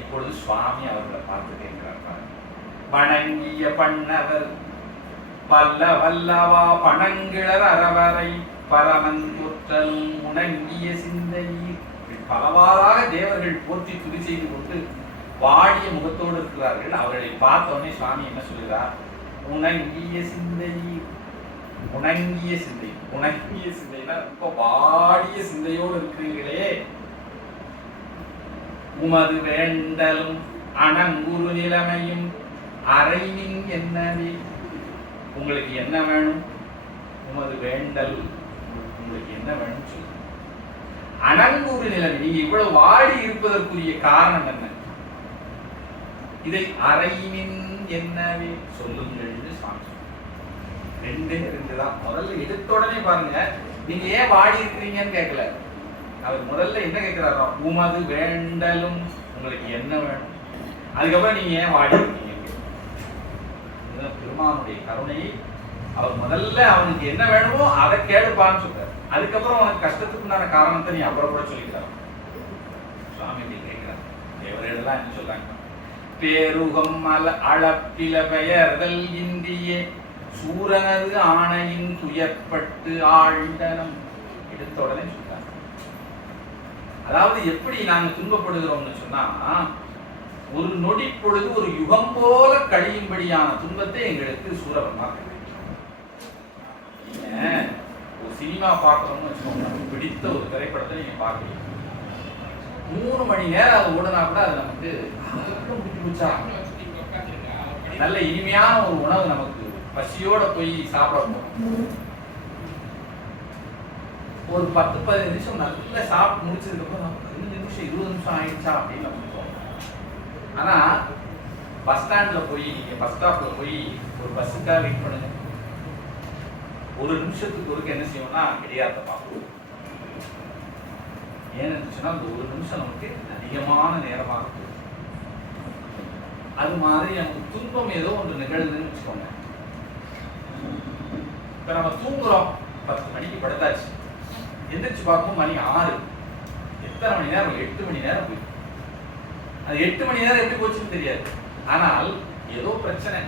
இப்பொழுது சுவாமி அவர்களை பார்த்து கேட்கிறார். வணங்கிய பண்ணவர் வல்ல வல்லவா பணங்கிழர் அறவரை பரமன் தொற்றலும் உணங்கிய சிந்தை. பலவாறாக தேவர்கள் போற்றி துதி செய்து கொண்டு வாடிய முகத்தோடு இருக்கிறார்கள். அவர்களை பார்த்தோன்னே சுவாமி என்ன சொல்கிறார்? உணங்கிய சிந்தை. உணங்கிய சிந்தை, உணங்கிய சிந்தைனா ரொம்ப வாடிய சிந்தையோடு இருக்கிறீர்களே. உமது வேண்டலும் அணங்குரு நிலைமையும் அறையின் என்னவே. உங்களுக்கு என்ன வேணும்? உமது வேண்டல், உங்களுக்கு என்ன வேணும் சொல்லு. அணங்குரு நிலைமை, நீங்க இவ்வளவு வாடி இருப்பதற்குரிய காரணம் என்ன? இதை அறையின் என்னவே சொல்லுங்கள். ரெண்டு தான். முதல்ல எடுத்த உடனே பாருங்க, நீங்க ஏன் வாடி இருக்கிறீங்கன்னு கேட்கல. அவர் முதல்ல என்ன கேட்கிறாரோ, உமது வேண்டலும், உங்களுக்கு என்ன வேணும். அதுக்கப்புறம் நீங்க ஏன் வாடி இருக்கீங்க. பெருமானுடைய கருணையை அவர் முதல்ல அவனுக்கு என்ன வேணுமோ அதை கேளுப்பான்னு சொல்றாரு. அதுக்கப்புறம் அவனுக்கு கஷ்டத்துக்குண்டான காரணத்தை நீ அப்புறம் கூட சொல்லிக்கிறார். சுவாமி இப்படி கேட்கிறார். தேவரெல்லாம் என்ன சொல்றாங்க? பேருகம் அளப்பில பெயர்தல் இந்தியே சூரனது ஆணையின் துயர்பட்டு ஆழ்ந்தனம். எடுத்த உடனே சொல்றாங்க. அதாவது எப்படி நாங்க துன்பப்படுகிறோம்னு சொன்னா, ஒரு நொடி பொழுது ஒரு யுகம் போல கழியும்படியான துன்பத்தை எங்களுக்கு சூரபன்மா. ஒரு சினிமா பார்க்கணும்னு வச்சுக்கோங்க, நமக்கு பிடித்த ஒரு திரைப்படத்தை நீங்க பார்க்கணும், 3 மணி நேரம் அது ஓடுனா கூட அது நமக்கு நல்ல இனிமையான ஒரு உணவு நமக்கு பசியோட போய் சாப்பிட போறோம். ஒரு 10-15 நிமிஷம் நல்லா சாப்பிட்டு முடிச்சதுக்கு அப்புறம் 15 நிமிஷம் 20 நிமிஷம் ஆயிடுச்சா அப்படின்னு நமக்கு தோணும். ஆனா பஸ் ஸ்டாண்ட்ல போய், நீங்க பஸ் ஸ்டாப்ல போய் ஒரு பஸ்ஸுக்காக வெயிட் பண்ணுங்க. ஒரு நிமிஷத்துக்கு ஒருக்க என்ன செய்வோம்னா கிடையாத பார்ப்போம். ஏன்னு சொன்னா அந்த ஒரு நிமிஷம் நமக்கு அதிகமான நேரமாக இருக்கும். அது மாதிரி நமக்கு துன்பம் ஏதோ ஒன்று நிகழ்துன்னு வச்சுக்கோங்க. இப்ப நம்ம தூங்குறோம், 10 மணிக்கு படுத்தாச்சு, எந்திரிச்சு பார்ப்போம் மணி 6. எத்தனை மணி நேரம்? 8 மணி நேரம் போயிடும். அது 8 மணி நேரம் எப்படி போச்சுன்னு தெரியாது. ஆனால் ஏதோ பிரச்சனை,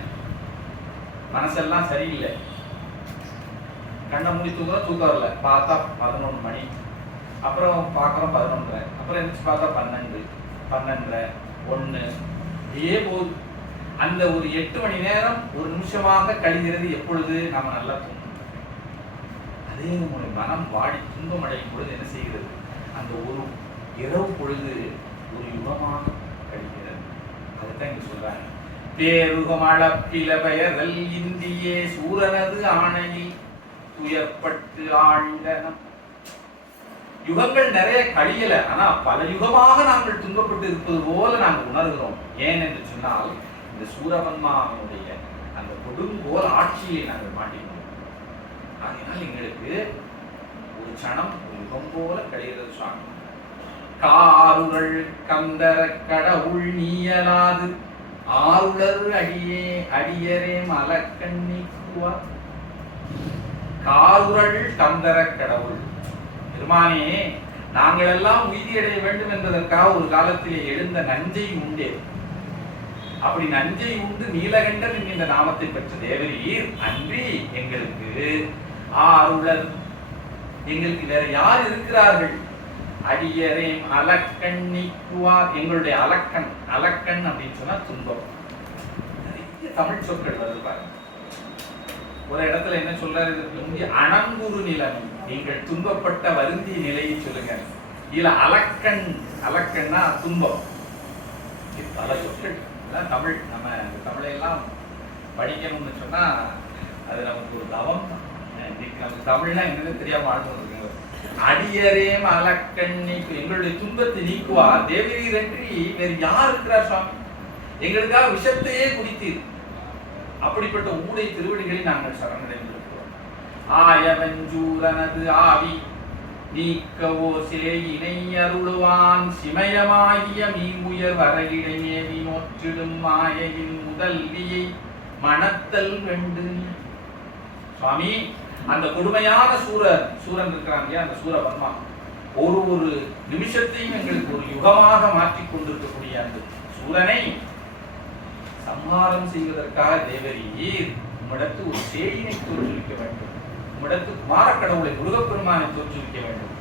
மனசெல்லாம் சரியில்லை, கண்ணை மூடி தூங்குறோம், தூக்கம் வரல, பார்த்தா 11 மணி. அப்புறம் பார்க்குறோம் 11, அப்புறம் எந்திரிச்சு பார்த்தா 12, 12, 1 இதே போது அந்த ஒரு 8 மணி நேரம் ஒரு நிமிஷமாக கழிகிறது எப்பொழுது நாம நல்லா தூங்கும். அதே நம்முடைய மனம் வாடி துன்பம் அடையும் பொழுது என்ன செய்கிறது, அந்த ஒரு இரவு பொழுது ஒரு யுகமாக கழிகிறது. அதுதான் இங்க சொல்றாங்க, பேருகம் அளப்பில பெயரல் இந்தியே சூரனது ஆணையில் துயர்பட்டு ஆழ்ந்தனம். யுகங்கள் நிறைய கழியல, ஆனா பல யுகமாக நாங்கள் துன்பப்பட்டு இருப்பது போல நாங்கள் உணர்கிறோம். ஏன் என்று சொன்னால் இந்த சூரபன்மாவினுடைய அந்த கொடுங்கோல் ஆட்சியை நாங்கள் மாட்டினோம். அதனால் எங்களுக்கு ஒரு சனம் ஒரு யுகம் போல கழிகிறது சுவாமி. காருகள் கந்தர கடவுள் நீயலாது ஆருளர் அடியே அடியரே மலக்கண்ணிக்குவார். காருகள் கந்தர கடவுள் பெருமானே, நாங்கள் எல்லாம் உய்தியடைய வேண்டும் என்பதற்காக ஒரு காலத்திலே எழுந்த நஞ்சை உண்டே. அப்படி நஞ்சை உண்டு நீலகண்டன் என்கின்ற நாமத்தை பெற்ற தேவரீர் அன்றி எங்களுக்கு ஆருளர், எங்களுக்கு வேற யார் இருக்கிறார்கள்? அடியரே அலக்கண்ணிக்குவார், எங்களுடைய அலக்கண். அலக்கண் அப்படின்னு சொன்னா துன்பம். நிறைய தமிழ் சொற்கள் வருது பாருங்க. ஒரு இடத்துல என்ன சொல்றாரு, அணங்குறு நிலைமை, நீங்கள் துன்பப்பட்ட வருந்திய நிலையை சொல்லுங்க. இதுல அலக்கண், அலக்கண்ணா துன்பம். பல சொற்கள் தமிழ். நம்ம தமிழையெல்லாம் படிக்கணும்னு சொன்னா அது நமக்கு ஒரு தவம் தான். நமக்கு தமிழ்னா என்னன்னு தெரியாம வாழ்ந்து. அடியரே அலக்கண்ணி, எங்களுடைய துன்பத்தை நீக்குவார் தேவரீர் அன்றி வேறு யார் இருக்கிறார் சுவாமி? எங்களுக்காக விஷத்தையே குடித்தீர். அப்படிப்பட்ட ஊடை திருவடிகளை நாங்கள் சரணடைந்திருக்கிறோம். ஆயவஞ்சூரனது ஆவி நீக்கவோ சேயினை அருளுவான் சிமயமாகிய மீமுயர் வரையிடையேவி நோற்றிடும் மாயையின் முதல்வியை மணத்தல் வெண்டு. சுவாமி, அந்த கொடுமையான சூரன் இருக்கிறாங்க, அந்த சூரபன்மா ஒரு ஒரு நிமிஷத்தையும் எங்களுக்கு ஒரு யுகமாக மாற்றிக் கொண்டிருக்கக்கூடிய அந்த சூரனை சம்ஹாரம் செய்வதற்காக தேவரீர் உம்மிடத்து ஒரு சேயினை தோற்றுவிக்க வேண்டும். உம்மிடத்து குமாரக்கடவுளை முருகப்பெருமானை தோற்றுவிக்க வேண்டும்.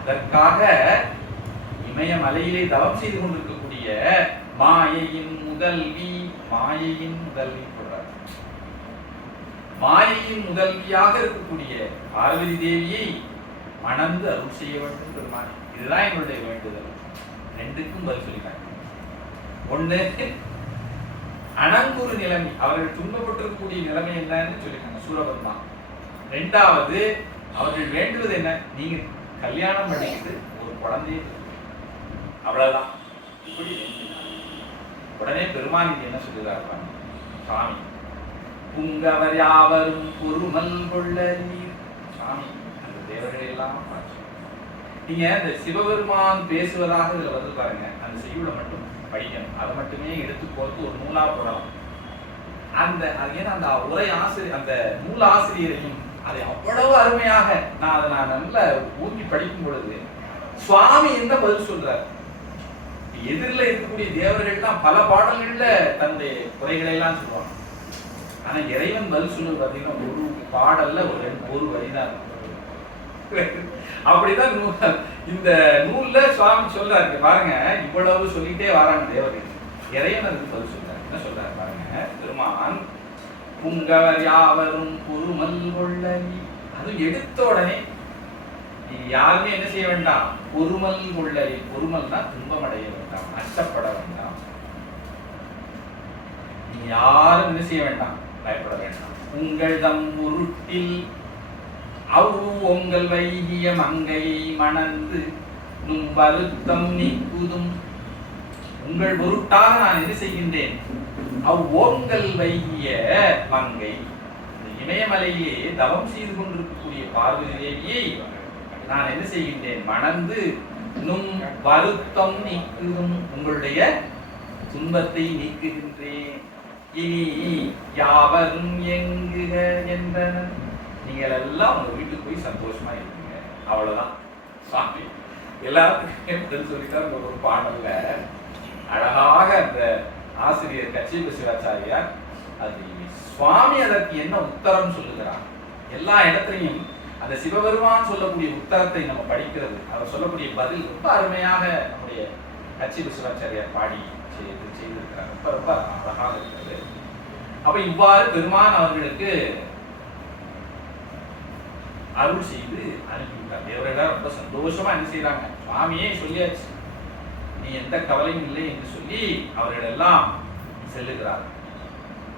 அதற்காக இமயமலையிலே தவம் செய்து கொண்டிருக்கக்கூடிய மாயையின் முதல்வி, மாயையின் முதல்வி சொல்றார். மாயையின் முதல்வியாக இருக்கக்கூடிய பார்வதி தேவியை மணந்து அருள் செய்ய வேண்டும் பெருமானே. இதுதான் என்னுடைய வேண்டுதல். ரெண்டுக்கும் பதில் சொல்லிட்டாங்க. ஒண்ணு, அணங்குறு நிலைமை, அவர்கள் துன்பப்பட்டிருக்கக்கூடிய நிலைமை என்னன்னு சொல்லிட்டாங்க சூரபன்மா. ரெண்டாவது, அவர்கள் வேண்டுவது என்ன, நீங்க கல்யாணம் பண்ணிக்கிட்டு ஒரு குழந்தையை, அவ்வளவுதான். இப்படி உடனே பெருமான் என்ன சொல்லுகிறார் சாமி, புங்கவர் யாவரும் பொறுமல் கொள்ள நீர். சாமி, அந்த தேவர்களை எல்லாம் நீங்க இந்த சிவபெருமான் பேசுவதாக இதுல வந்து பாருங்க, அந்த செய்யுளை மட்டும் படிக்கணும். அதை மட்டுமே எடுத்து போட்டு ஒரு நூலா போடலாம். அந்த ஏன்னா அந்த உரை ஆசிரியர், அந்த நூல் ஆசிரியரையும் அதை அவ்வளவு அருமையாக நான் நல்ல ஊக்கி படிக்கும் பொழுது சுவாமி என்ன பதில் சொல்றார். எதிரில் இருக்கக்கூடிய தேவர்கள் தான் பல பாடல்கள்ல தன்னுடைய குறைகளை எல்லாம் சொல்லுவாங்க. ஆனா இறைவன் பதில் சொல்லுவது பார்த்தீங்கன்னா ஒரு பாடல்ல ஒரு வரிதான். அப்படிதான் இந்த நூல்ல சுவாமி சொல்றாரு பாருங்க. இவ்வளவு சொல்லிட்டே வராங்க தேவர்கள். இறைவன் அதுக்கு பதில் சொல்றாரு. என்ன சொல்றாரு பாருங்க, பெருமான் புங்கவர் யாவரும் பொறுமல் கொள்ளி. அது எடுத்த உடனே நீங்க யாருமே என்ன செய்ய வேண்டாம், பொறுமல் கொள்ளி. பொறுமல்னா துன்பம் அடைய வேண்டாம், அச்சப்பட வேண்டாம். நீங்க யாரும் என்ன செய்ய வேண்டாம், பயப்பட வேண்டாம். உங்கள் தம் உருட்டில் உங்கள் வைகிய மங்கையை மணந்து நும் வருத்தம் நீக்குதும். உங்கள் பொருட்டாக நான் என்ன செய்கின்றேன், ஓங்கள் வைகிய மங்கை, இமயமலையிலே தவம் செய்து கொண்டிருக்கக்கூடிய பார்வதி தேவியை நான் என்ன செய்கின்றேன், மணந்து நும் வருத்தம் நீக்குதும், உங்களுடைய துன்பத்தை நீக்குகின்றேன். இனி யாவரும் எங்குக என்றனர், நீங்கள் எல்லாம் உங்க வீட்டுக்கு போய் சந்தோஷமா இருக்கீங்க, அவ்வளவுதான். சாமி எல்லாத்துக்கும் சொல்லிட்டார். ஒரு பாடல்ல அழகாக அந்த ஆசிரியர் கச்சிப சிவாச்சாரியார் அது சுவாமி அதற்கு என்ன உத்தரம் சொல்லுகிறார். எல்லா இடத்துலையும் அந்த சிவபெருமான் சொல்லக்கூடிய உத்தரத்தை நம்ம படிக்கிறது, அவர் சொல்லக்கூடிய பதில் ரொம்ப அருமையாக நம்முடைய கச்சி விஸ்வாச்சாரியார் பாடி செய்திருக்கிறார். ரொம்ப ரொம்ப அழகாக இருக்கிறது. அப்ப இவ்வாறு பெருமான் அவர்களுக்கு அருள் செய்து அனுப்பிவிட்டார். தேவர்கள் ரொம்ப சந்தோஷமா என்ன செய்யறாங்க, சுவாமியே சொல்லியாச்சு, நீ எந்த கவலையும் இல்லை என்று சொல்லி அவர்கள் எல்லாம் செல்லுகிறார்.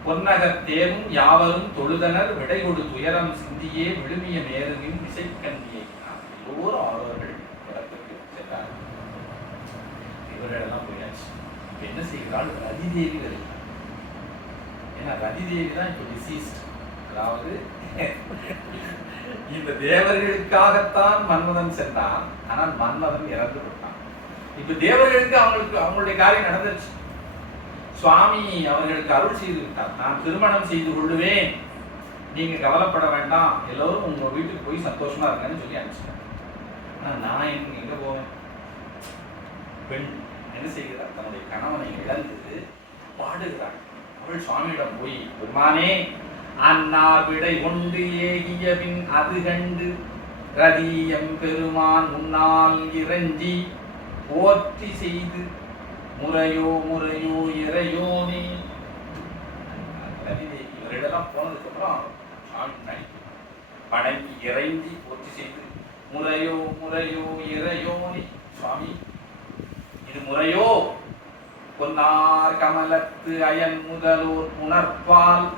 பொன்னகத் தேரும் யாவரும் தொழுதனர் விடை கொடு துயரம் சிந்தியே விழுமிய மேருவின் இசைக்கண்ணியை. எல்லோரும் அவர்கள் இடத்திற்கு சென்றார். இவர்கள் எல்லாம் போயாச்சு. இப்ப என்ன செய்கிறாள், ரதிதேவி வருகிறார். ஏன்னா ரதிதேவி தான் இப்ப டிசீஸ்ட். அதாவது இந்த தேவர்களுக்காகத்தான் மன்மதன் சென்றான், ஆனால் மன்மதன் இறந்து விட்டான். இப்ப தேவர்களுக்கு அவங்களுடைய காரியம் நடந்துருச்சு. சுவாமி அவர்களுக்கு அருள் செய்து விட்டார். நான் திருமணம் செய்து கொள்ளுவேன், நீங்க கவலைப்பட வேண்டாம், எல்லோரும் உங்க வீட்டுக்கு போய் சந்தோஷமா இருக்கேன்னு சொல்லி அனுப்பிச்சிட்டேன். ஆனா நான் எங்க போவேன்? பெண் என்ன செய்கிறார், தன்னுடைய கணவனை இழந்து பாடுகிறார். அவள் சுவாமியிடம் போய், பெருமானே, அன்னார் விடை கொண்டு ஏகிய பின் அது கண்டு ரதியம் பெருமான் முன்னால் இறஞ்சி போற்றி செய்து முறையோ முறையோ இறையோனே. இவர்களெல்லாம் போனதுக்கு அப்புறம் சுவாமி வணங்கி இறைஞ்சி போற்றி செய்து முறையோ முறையோ இறையோனே. சுவாமி, இது முறையோ? பொன்னார் கமலத்து அயன் முதலோர் உணர்ப்பால்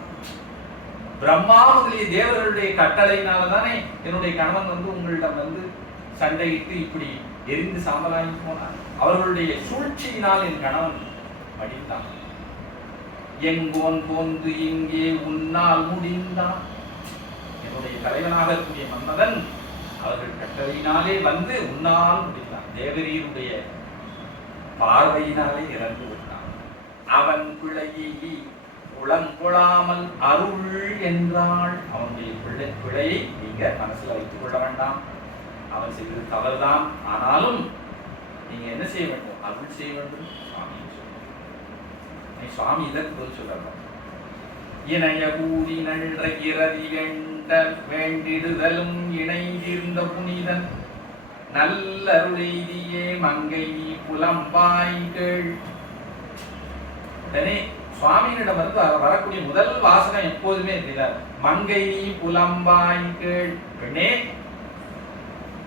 பிரம்மா முதலிய தேவர்களுடைய கட்டளையினாலதானே என்னுடைய கணவன் உங்களிடம் சண்டையிட்டு இப்படி எரிந்து சாம்பலாகி போனார். அவர்களுடைய சூழ்ச்சியினால் என் கணவன் மடிந்தான். எங்கோன் போந்து இங்கே உன்னால் முடிந்தான். என்னுடைய தலைவனாக இருக்கக்கூடிய மன்மதன் அவர்கள் கட்டளையினாலே வந்து உன்னால் முடிந்தான். தேவரீருடைய பார்வையினாலே இறந்து விட்டான். அவன் பிள்ளையை உளங்கொள்ளாமல் அருள் என்றாள். அவனுடைய பிழையை நீங்க மனசுல வைத்துக் கொள்ள வேண்டாம். அவன் செய்தது தவறுதான், ஆனாலும் நீங்க என்ன செய்ய வேண்டும், அருள் செய்ய வேண்டும். சுவாமி இதற்கு பதில் சொல்றாங்க. இணைய கூடி நன்ற இறதி வேண்டிடுதலும் இணைந்திருந்த புனிதன் நல்லருளெய்தியே மங்கை புலம்பாய்கள். உடனே சுவாமியிடம் வரக்கூடிய முதல் வாசகம் எப்போதுமே இருக்கிறார், மங்கை புலம்பாய்கள். பெண்ணே,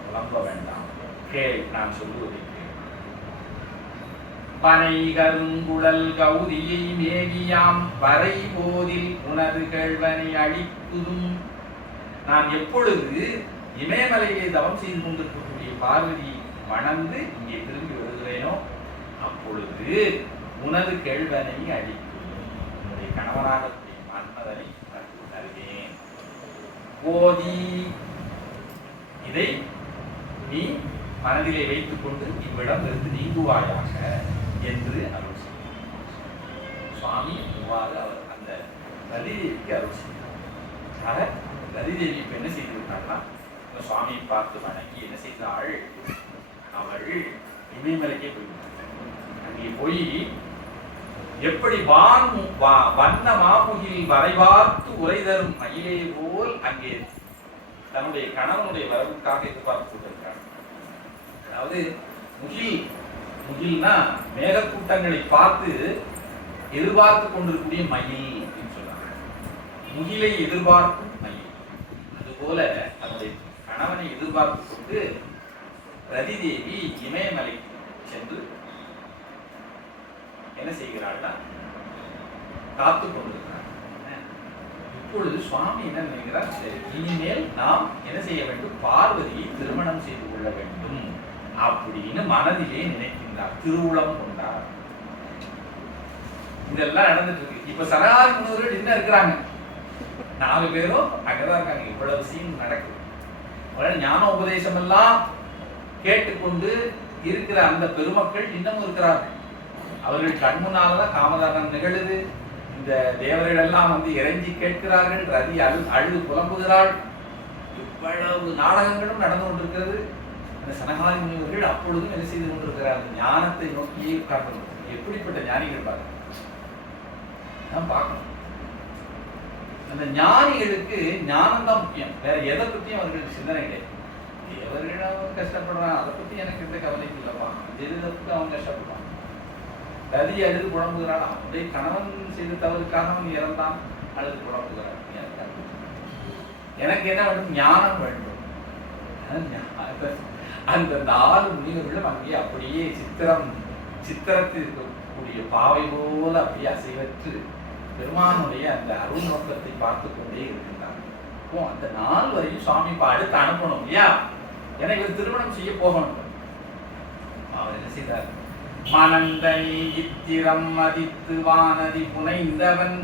புலம்ப வேண்டாம், கேள், நான் சொல்லுவதை கேள். பனை கருங்குழல் கௌதியை மேகியாம் வரை போதில் உனது கேள்வனை அழிக்குதும். நான் எப்பொழுது இமயமலையை தவம் செய்து கொண்டிருக்கக்கூடிய பார்வதி மணந்து இங்கே திரும்பி வருகிறேனோ அப்பொழுது உனது கேள்வனை அழிக்கும், உன்னுடைய கணவனாக மன்மதனை தருவேன். போதி, இதை நீ மனதிலே வைத்துக் கொண்டு இவ்விடம் இருந்து நீங்குவாயாக என்று அருள் செய்தார். சுவாமி இவ்வாறு அவர் அந்த ரதிதேவிக்கு அருள் செய்தார். ரதிதேவி இப்ப என்ன செய்திருக்காங்கன்னா, சுவாமியை பார்த்து வணங்கி என்ன செய்தாள், அவள் இமயமலைக்கே போய்விட்டாள். அங்கே போய் எப்படி வண்ண மாமுகில் வரைவார்த்து உரை தரும் மயிலே போல் அங்கே தன்னுடைய கணவனுடைய வரவுக்காக எதிர்பார்த்து கொண்டிருக்கிறார். அதாவது முகில்னா மேகக்கூட்டங்களை பார்த்து எதிர்பார்த்து கொண்டிருக்கூடிய மயில் அப்படின்னு சொல்றாங்க. முகிலை எதிர்பார்க்கும் மயில். அதுபோல தன்னுடைய கணவனை எதிர்பார்த்து கொண்டு ரதிதேவி இமயமலைக்கு சென்று என்ன செய்கிறாள்னா காத்து கொண்டிருக்கிறார். இப்பொழுது சுவாமி என்ன நினைக்கிறார், இனிமேல் நாம் என்ன செய்ய வேண்டும், பார்வதியை திருமணம் செய்து கொள்ள வேண்டும் அப்படின்னு மனதிலே நினைக்கின்றார், திருவுளம் கொண்டார். இதெல்லாம் நடந்துட்டு இருக்கு. இப்ப சனகாதி முனிவர்கள் என்ன இருக்கிறாங்க, 4 பேரும் அங்கதான் இருக்காங்க. இவ்வளவு சீன் நடக்குது. ஞான உபதேசம் எல்லாம் கேட்டுக்கொண்டு இருக்கிற அந்த பெருமக்கள் இன்னமும் இருக்கிறார்கள். அவர்கள் கண்முன்னால்தான் காமதானம் நிகழுது. இந்த தேவர்கள் எல்லாம் இறைஞ்சி கேட்கிறார்கள். ரதி அழுது புலம்புகிறாள். இவ்வளவு நாடகங்களும் நடந்து கொண்டிருக்கிறது. இந்த சனகாதி முனிவர்கள் அப்பொழுதும் என்ன செய்து கொண்டிருக்கிறார்கள், ஞானத்தை நோக்கியே உட்கார்ந்து. எப்படிப்பட்ட ஞானிகள் பார்க்கணும், பார்க்கணும். அந்த ஞானிகளுக்கு ஞானம் தான் முக்கியம், வேற எதை பற்றியும் அவர்களுக்கு சிந்தனை கிடையாது. எவர்கள் அவன் கஷ்டப்படுறான் அதை பற்றி எனக்கு எந்த கவலைக்கு இல்லைப்பா, எதுக்கு அவன் கஷ்டப்படுறான், கதி அழுது புலம்புகிறான், அவனுடைய கணவன் செய்த தவறுக்காக அவன் இறந்தான் அழுது புலம்புகிறான். எனக்கு என்ன வேண்டும்? ஞானம் வேண்டும். அந்த 4 முனிவர்களும் அங்கே அப்படியே சித்திரத்தில் இருக்கக்கூடிய பாவை போல அப்படியே அசைவற்று பெருமானுடைய அந்த அருள் நோக்கத்தை பார்த்து கொண்டே இருக்கின்றார். அப்போ அந்த 4 வரையும் சுவாமி இப்ப அடுத்து அனுப்பணும் இல்லையா, ஏன்னா இவர் திருமணம் செய்ய போகணும். அவர் என்ன செய்தார்? மனந்தனி இத்திரம் மதித்து வானதி புனைந்தவன்,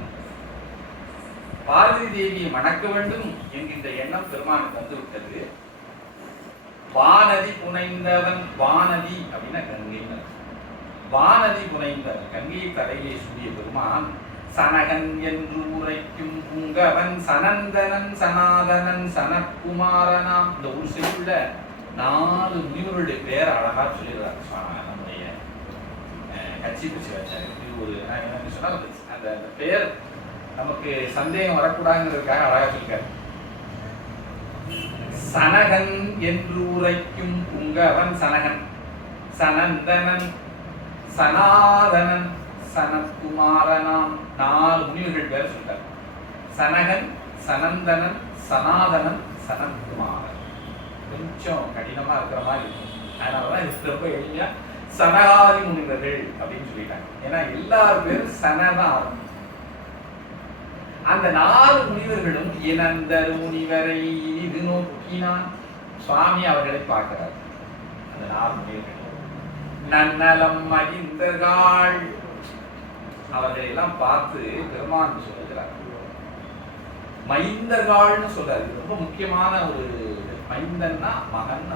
பார்வதி தேவியை மணக்க வேண்டும் என்கின்ற எண்ணம் பெருமானுக்கு வந்துவிட்டது. வானதி புனைந்தவன், வானதி அப்படின்னா கங்கை, வானதி புனைந்தவன் கங்கையை தலையிலே சூடிய பெருமான் சனகன் என்று உரைக்கும் புங்கவன் சனந்தனன் சனாதனன் சனத்குமாரனாம். இந்த ஒரு செய்யுள்ள 4 முனிவர்களுடைய பேர் அழகா சொல்லிடுறாரு நம்முடைய கட்சி பிடிச்சாச்சாரியர். இது ஒரு என்ன சொன்னா அந்த பேர் நமக்கு சந்தேகம் வரக்கூடாதுங்கிறதுக்காக அழகா சொல்லிருக்காரு. சனகன் என்று உரைக்கும் புங்கவன் சனகன், சனந்தனன் சனாதனன் சனத்குமாரனாம். 4 முனிவர்கள் பேர் சொல்றார். சனகன், சனந்தனன், சனாதனன், சனத்குமாரன். கொஞ்சம் கடினமா இருக்கிற மாதிரி இருக்கும், அதனாலதான் இது ரொம்ப எளிமையா சனகாதி முனிவர்கள் அப்படின்னு சொல்லிட்டாங்க. ஏன்னா எல்லார் பேரும் சனதான். அந்த 4 முனிவர்களும் இனந்தர் முனிவரை இது நோக்கினான். சுவாமி அவர்களை பார்க்கிறார். அந்த 4 முனிவர்கள் நன்னலம் மகிந்தர்கள், அவர்களை எல்லாம் பார்த்து பெருமான் சொல்லுகிறார். மைந்தர்கள்னு சொல்றாரு. ரொம்ப முக்கியமான ஒரு மைந்தன்னா மகன்.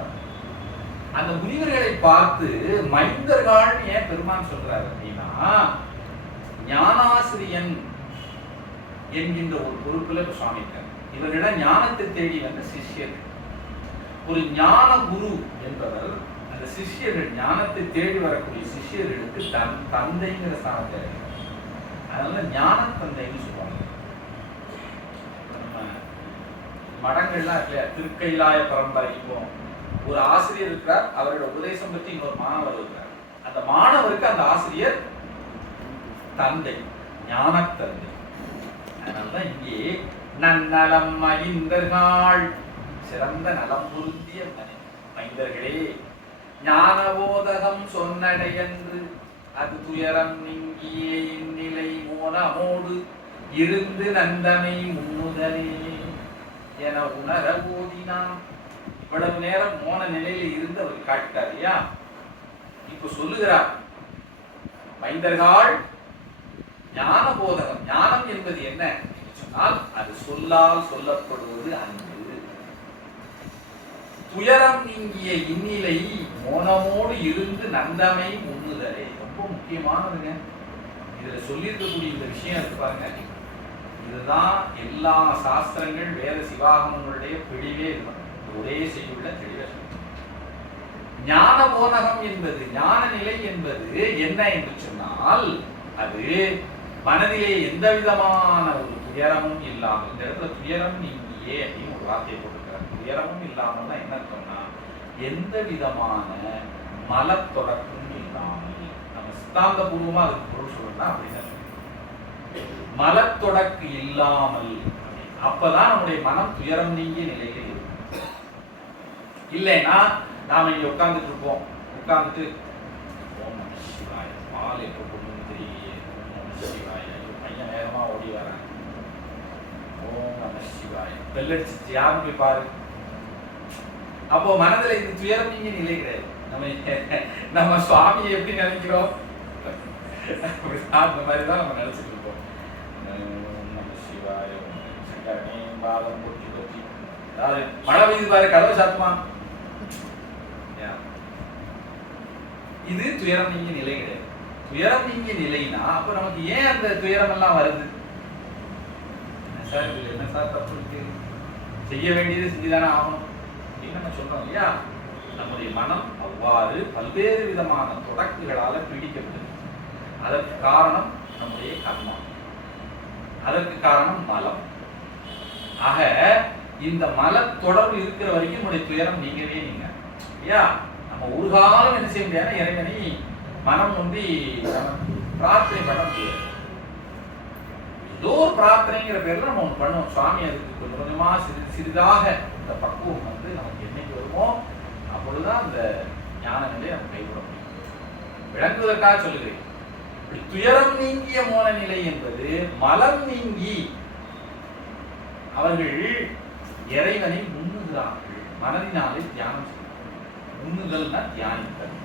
அந்த முனிவர்களை பார்த்து மைந்தர்கள் ஏன் பெருமான் சொல்றாரு அப்படின்னா, ஞானாசிரியன் என்கின்ற ஒரு பொறுப்புல சுவாமி இருக்கார். இவர்களிடம் ஞானத்தை தேடி வந்த சிஷ்யர்கள். ஒரு ஞான குரு என்பவர் அந்த சிஷ்யர்கள், ஞானத்தை தேடி வரக்கூடிய சிஷ்யர்களுக்கு தந்தைங்கிற ஸ்தானத்தை, அதனால ஞான தந்தைன்னு சொல்லுவாங்க. நம்ம மடங்கள்லாம் இல்லையா, திருக்கைலாய பரம்பரை. இப்போ ஒரு ஆசிரியர் இருக்கிறார், அவரோட உபதேசம் பற்றி இன்னொரு மாணவர் இருக்கிறார். அந்த மாணவருக்கு அந்த ஆசிரியர் தந்தை, ஞான தந்தை. அதனால்தான் இங்கே நன்னலம் மைந்தர்கள், சிறந்த நலம் பொருந்திய மைந்தர்களே, ஞானபோதகம் சொன்னடையன்று அது துயரம் நீங்கியே இந்நிலை மோனமோடு இருந்து நந்தனை முன்னுதலே என உணர ஓதினான். இவ்வளவு நேரம் மோன நிலையில இருந்து அவர் காட்டார் இல்லையா, இப்ப சொல்லுகிறார். மைந்தர்கள் ஞான போதகம், ஞானம் என்பது என்ன சொன்னால் அது சொல்லால் சொல்லப்படுவது அன்பு. துயரம் நீங்கிய இந்நிலை மோனமோடு இருந்து நந்தமை முன்னுதலே. ரொம்ப முக்கியமானதுங்க. இதுல சொல்லியிருக்கக்கூடிய இந்த விஷயம் இருக்கு பாருங்க, இதுதான் எல்லா சாஸ்திரங்கள் வேத சிவாகமங்களுடைய பிடிவே இருக்கும். ஒரே செய்யுள்ள தெளிவ ஞான போதகம் என்பது, ஞான நிலை என்பது என்ன என்று சொன்னால், அது மனதிலே எந்த விதமான ஒரு துயரமும் இல்லாமல், இந்த இடத்துல துயரம் நீங்கியே அப்படின்னு ஒரு வார்த்தையை போட்டிருக்கிறார். துயரமும் இல்லாமல் என்ன சொன்னா, எந்த விதமான மலத்தொடக்கும் இல்லாமல், நம்ம சித்தாந்த பூர்வமா அதுக்கு பொருள் சொல்லணும்னா அப்படின்னு மலத்தொடக்கு இல்லாமல், அப்பதான் நம்முடைய மனம் துயரம் நீங்கிய நிலையில இருக்கும். இல்லைன்னா நாம இங்க உட்கார்ந்துட்டு இருப்போம், உட்கார்ந்துட்டு ஓம் நம சிவாய, பால் எப்போ பொண்ணு தெரியலையே, ஓம் நம சிவாய, பையன் வேகமா ஓடி வரான், ஓம் நம சிவாய, பெல்லடிச்சு யாரும் போய் பாரு. அப்போ மனதுல இது துயரம் நீங்க நிலை கிடையாது. நம்ம சுவாமியை எப்படி நினைக்கிறோம், அந்த மாதிரிதான் நம்ம நினைச்சிட்டு இருப்போம். நம சிவாய, சங்கரனே பாதம் பொட்டி பொட்டி, அதாவது மழை பெய்து பாரு, கதவை சாத்துமா, இது துயரம் நீங்க நிலை கிடையாது. துயரம் நீங்க நிலைனா அப்ப நமக்கு ஏன் அந்த துயரம் எல்லாம் வருது? சார் இதுல என்ன சார் தப்பு இருக்கு, செய்ய வேண்டியது செஞ்சுதானே ஆகணும் அப்படின்னு நம்ம சொல்றோம் இல்லையா. நம்முடைய மனம் அவ்வாறு பல்வேறு விதமான தொடக்குகளால பீடிக்கப்படுது. அதற்கு காரணம் நம்முடைய கர்மம், அதற்கு காரணம் மலம். ஆக இந்த மல தொடர்பு இருக்கிற வரைக்கும் உங்களுடைய துயரம் நீங்கவே நீங்க ஐயா. நம்ம ஒரு காலம் என்ன செய்ய முடியாது, இறைவனை மனம் ஒன்றி பிரார்த்தனை பண்ண முடியாது. ஏதோ ஒரு பிரார்த்தனைங்கிற பேர்ல நம்ம ஒன்று பண்ணுவோம். சுவாமி அதுக்கு கொஞ்சம் கொஞ்சமா சிறிதாக இந்த பக்குவம் வந்து நமக்கு என்னைக்கு வருமோ அப்பொழுதுதான் அந்த ஞான நிலையை நம்ம கைவிட முடியும். விளங்குவதற்காக சொல்லுகிறேன். துயரம் நீங்கிய மோன நிலை என்பது மலம் நீங்கி அவர்கள் இறைவனை உண்ணுகிறார்கள், மனதினாலே தியானம் செய்கிறார்கள். உண்ணுதல்னா தியானித்தல்,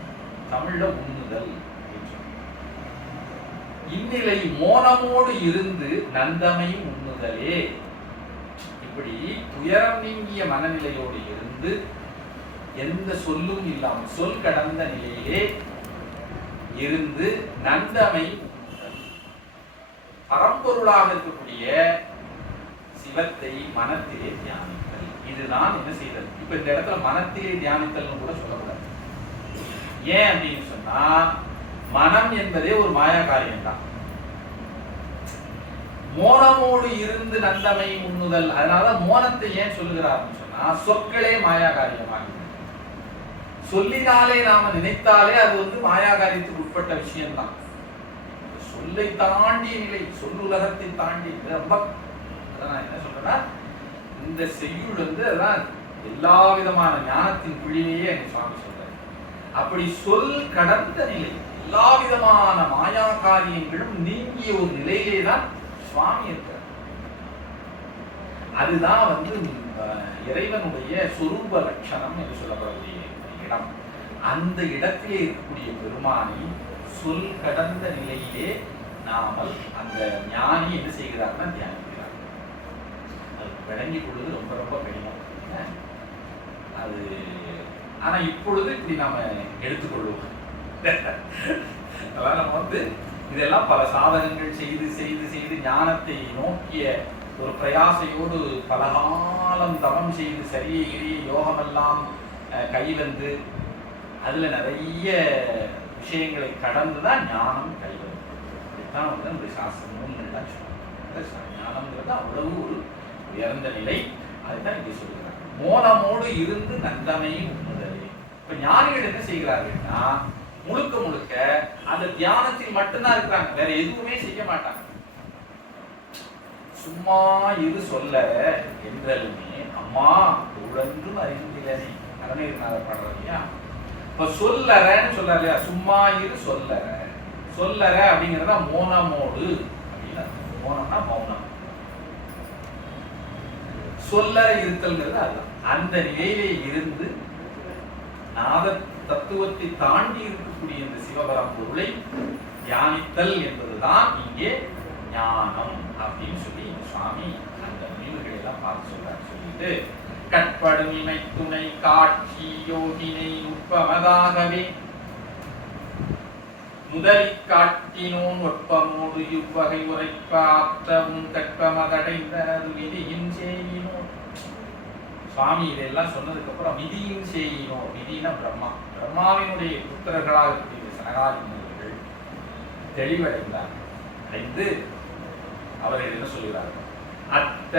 தமிழ்ல உண்ணுதல். இந்நிலை மோனமோடு இருந்து நந்தமை உண்ணுதலே. இப்படி துயரம் நீங்கிய மனநிலையோடு இருந்து எந்த சொல்லும் இல்லாமல் சொல் கடந்த நிலையிலே இருந்து நந்தமை உண்ணுதல், பரம்பொருளாக இருக்கக்கூடிய சிவத்தை மனத்திலே தியானித்தல். இதுதான் என்ன செய்தல். இப்ப இந்த இடத்துல மனத்திலே தியானித்தல் கூட சொல்லக்கூடாது. ஏன் அப்படின்னு சொன்னா மனம் என்பதே ஒரு மாயா காரியம் தான். மோனமோடு இருந்து நந்தமை உண்ணுதல். அதனால மோனத்தை ஏன் சொல்லுகிறார்னு சொன்னா சொற்களே மாயா காரியமாக, சொல்லினாலே நாம நினைத்தாலே அது வந்து மாயா காரியத்துக்கு உட்பட்ட விஷயம்தான். சொல்லை தாண்டிய நிலை, சொல்லுலகத்தை தாண்டி ரொம்ப நான் என்ன சொல்றேன்னா இந்த செய்யுள் வந்து அதான் எல்லா விதமான ஞானத்தின் குழியிலேயே எங்க சுவாமி சொல்றாரு. அப்படி சொல் கடந்த நிலை, எல்லா விதமான மாயா காரியங்களும் நீங்கிய ஒரு நிலையிலே தான் சுவாமி இருக்கிறார். அதுதான் வந்து இறைவனுடைய சொரூப லட்சணம் என்று சொல்லப்படக்கூடிய இடம். அந்த இடத்திலே இருக்கக்கூடிய பெருமானை சொல் கடந்த நிலையிலே நாமல் அந்த ஞானி என்ன செய்கிறார்னா தியானிக்கிறார். அது விளங்கி கொள்வது ரொம்ப ரொம்ப கடினம் அது. ஆனா இப்பொழுது இப்படி நாம எடுத்துக்கொள்வோம். நம்ம வந்து இதெல்லாம் பல சாதகங்கள் செய்து செய்து செய்து ஞானத்தை நோக்கிய ஒரு பிரயாசையோடு பலகாலம் தவம் செய்து சரியை கிரிய யோகமெல்லாம் கைவந்து அதுல நிறைய விஷயங்களை கடந்துதான் ஞானம் கைவரும். இதுதான் வந்து அந்த சாஸ்திர நூல்கள்லாம் சொல்லுவாங்க. ஞானம்ங்கிறது அவ்வளவு ஒரு உயர்ந்த நிலை. அதுதான் இங்கே சொல்லுகிறாங்க. மோனமோடு இருந்து நந்தமை உண்ணுதலே. இப்ப ஞானிகள் என்ன செய்கிறார்கள்னா முழுக்க முழுக்க அந்த தியானத்தில் மட்டும்தான் இருக்கிறாங்க, வேற எதுவுமே செய்ய மாட்டாங்க. சும்மா இது சொல்ல என்றாலுமே அம்மா உழன்றும் அறிந்திலனே அரணீர்நாதர் பாடுறது இல்லையா. இப்ப சொல்லறன்னு சொல்றாரு இல்லையா, சும்மா இரு சொல்லற. சொல்லற அப்படிங்கிறதா மோனமோடு அப்படின்னா, மோனம்னா மௌனம், சொல்லற இருத்தல்ங்கிறது அதுதான். அந்த நிலையிலே இருந்து நாத தத்துவத்தை தாண்டி இருக்கக்கூடிய இந்த சிவபரம்பொருளை தியானித்தல் என்பதுதான் இங்கே ஞானம் அப்படின்னு சொல்லி சுவாமி அந்த முடிவுகளை எல்லாம் பார்த்து சொல்றாரு. சொல்லிட்டு கற்படும் இமை துணை காட்சி யோகினை உட்பமதாகவே முதலி காட்டினோன் ஒப்பமோடு இவ்வகை உரைப்ப ஆற்றவும் கற்பமதடைந்தனது விதியின் செய்யினோன். சுவாமி இதெல்லாம் சொன்னதுக்கு அப்புறம் விதியின் செய்யினோர், விதினா பிரம்மா, பிரம்மாவினுடைய புத்திரர்களாக இருக்கக்கூடிய சனகாதி முனிவர்கள் தெளிவடைந்தார். அடைந்து அவர்கள் என்ன சொல்கிறார்கள், அத்த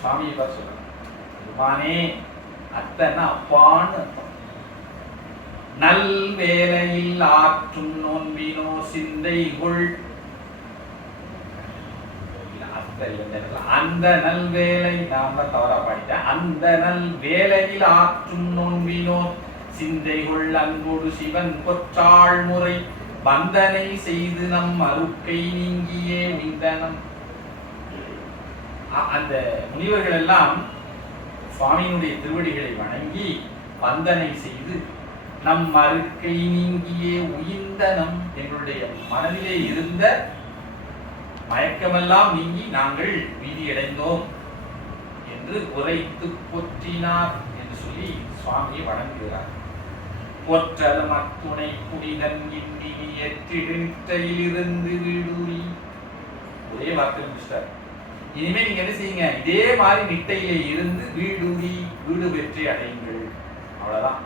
சுவாமியை பார்த்து சொல்றாங்க, பெருமானே அத்தன்னா அப்பான்னு அர்த்தம். நல் வேலையில் ஆற்றும் நோன்பினோ சிந்தைகுள், அந்த நல் வேலை, நான் தான் தவறா பாடிட்டேன். அந்த நல் வேலையில் ஆற்றும் நோன்பினோர் சிந்தைகுள் அன்போடு சிவன் பொற்றாள் முறை வந்தனை செய்து நம் அருக்கை நீங்கியே விந்தனம். அந்த முனிவர்கள் எல்லாம் சுவாமியினுடைய திருவடிகளை வணங்கி வந்தனை செய்து நம் அருக்கை நீங்கியே உயிர்ந்த நம், எங்களுடைய மனதிலே இருந்த மயக்கமெல்லாம் நீங்கி நாங்கள் வீதியடைந்தோம் என்று உரைத்து போற்றினார் என்று சொல்லி சுவாமியை வணங்குகிறார். போற்றலும் அத்துணை புனிதன் இன்றிலிருந்து வீடூரி. ஒரே வார்த்தை முடிச்சிட்டார். இனிமே நீங்க என்ன செய்யுங்க, இதே மாதிரி நிட்டையிலே இருந்து வீடூரி, வீடு வெற்றி அடையுங்கள். அவ்வளவுதான்.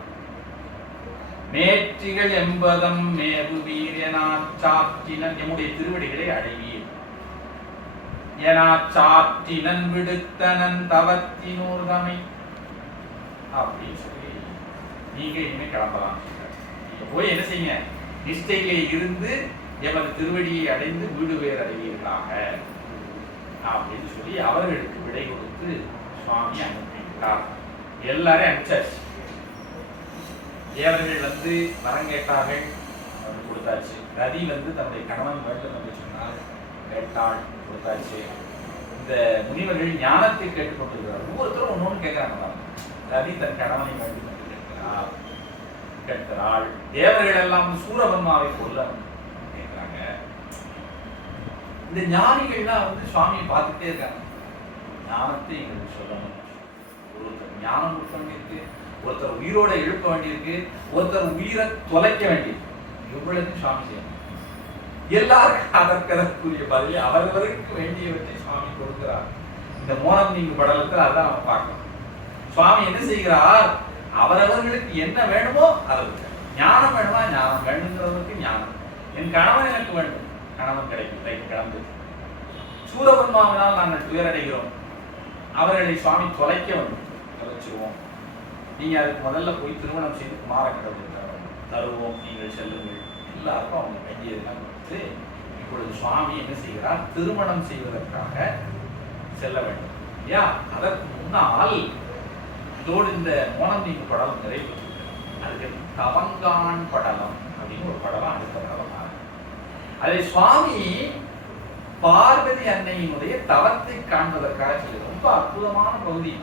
மேற்றிகள் எம்பதம் மேவு வீரியனாற்றாற்றினன், எம்முடைய திருவடிகளை அடைவீர். ஏனா சாற்றினன் விடுத்தனன் தவத்தினோர் தமை அப்படின்னு சொல்லி நீங்க இனிமே கிளம்பலாம். நீங்க போய் என்ன செய்யுங்க, நிஷ்டையிலே இருந்து எமது திருவடியை அடைந்து வீடு வேறு அடைவீர்களாக அப்படின்னு சொல்லி அவர்களுக்கு விடை கொடுத்து சுவாமி அனுப்பிவிட்டார். எல்லாரும் அனுப்பிச்சாச்சு. தேவர்கள் வந்து வரம் கேட்டார்கள், கொடுத்தாச்சு. ரதி வந்து தன்னுடைய கணவன் வேண்டும் என்று சொன்னால் கேட்டாள், கொடுத்தாச்சு. இந்த முனிவர்கள் ஞானத்தை கேட்டுக்கொண்டிருக்கிறார். ஒவ்வொருத்தரும் ஒன்னொன்னு கேட்கிறாங்க. ரதி தன் கணவனை வேண்டும் என்று கேட்கிறார், கேட்கிறாள். தேவர்கள் எல்லாம் சூரபன்மாவை கொல்ல கேட்கிறாங்க. இந்த ஞானிகள்லாம் வந்து சுவாமியை பார்த்துட்டே இருக்காங்க. ஞானத்தை எங்களுக்கு சொல்லணும். ஒருத்தர் ஞானம் கொடுக்க வேண்டியிருக்கு, ஒருத்தர் உயிரோட எழுப்ப வேண்டியிருக்கு, ஒருத்தர் உயிரை தொலைக்க வேண்டியிருக்கு. இவ்வளவு சுவாமி செய்யணும். எல்லாருக்கும் அதற்கதற்குரிய பதிலை அவரவருக்கு வேண்டியவற்றை சுவாமி கொடுக்கிறார். இந்த மோனம் நீங்க படலத்தில் அதான் நம்ம பார்க்கணும். சுவாமி என்ன செய்கிறார், அவரவர்களுக்கு என்ன வேணுமோ அதை ஞானம் வேணுமா ஞானம் வேணுங்கிறவருக்கு ஞானம். என் கணவன் எனக்கு வேண்டும், கணவன் கிடைக்கும், கிளம்பு. சூரபன்மாவினால் நாங்கள் துயரடைகிறோம், அவர்களை சுவாமி தொலைக்க வேண்டும், தொலைச்சிருவோம். நீங்க அதுக்கு முதல்ல போய் திருமணம் செய்து குமார கடவுளை தருவோம், நீங்கள் செல்லுங்கள். எல்லாருக்கும் அவங்க வேண்டியதெல்லாம் கொடுத்து இப்பொழுது சுவாமி என்ன செய்கிறார், திருமணம் செய்வதற்காக செல்ல வேண்டும். இல்லையா? அதற்கு முன்னால் இதோடு இந்த மோனம் நீங்க படலம் நிறைவு. அதுக்கு தவங்கான் படலம் அப்படின்னு ஒரு படலம் அடுத்த படலம். அதை சுவாமி பார்வதி அன்னையினுடைய தவத்தை காண்பதற்காக சொல்லுது. ரொம்ப அற்புதமான பகுதி.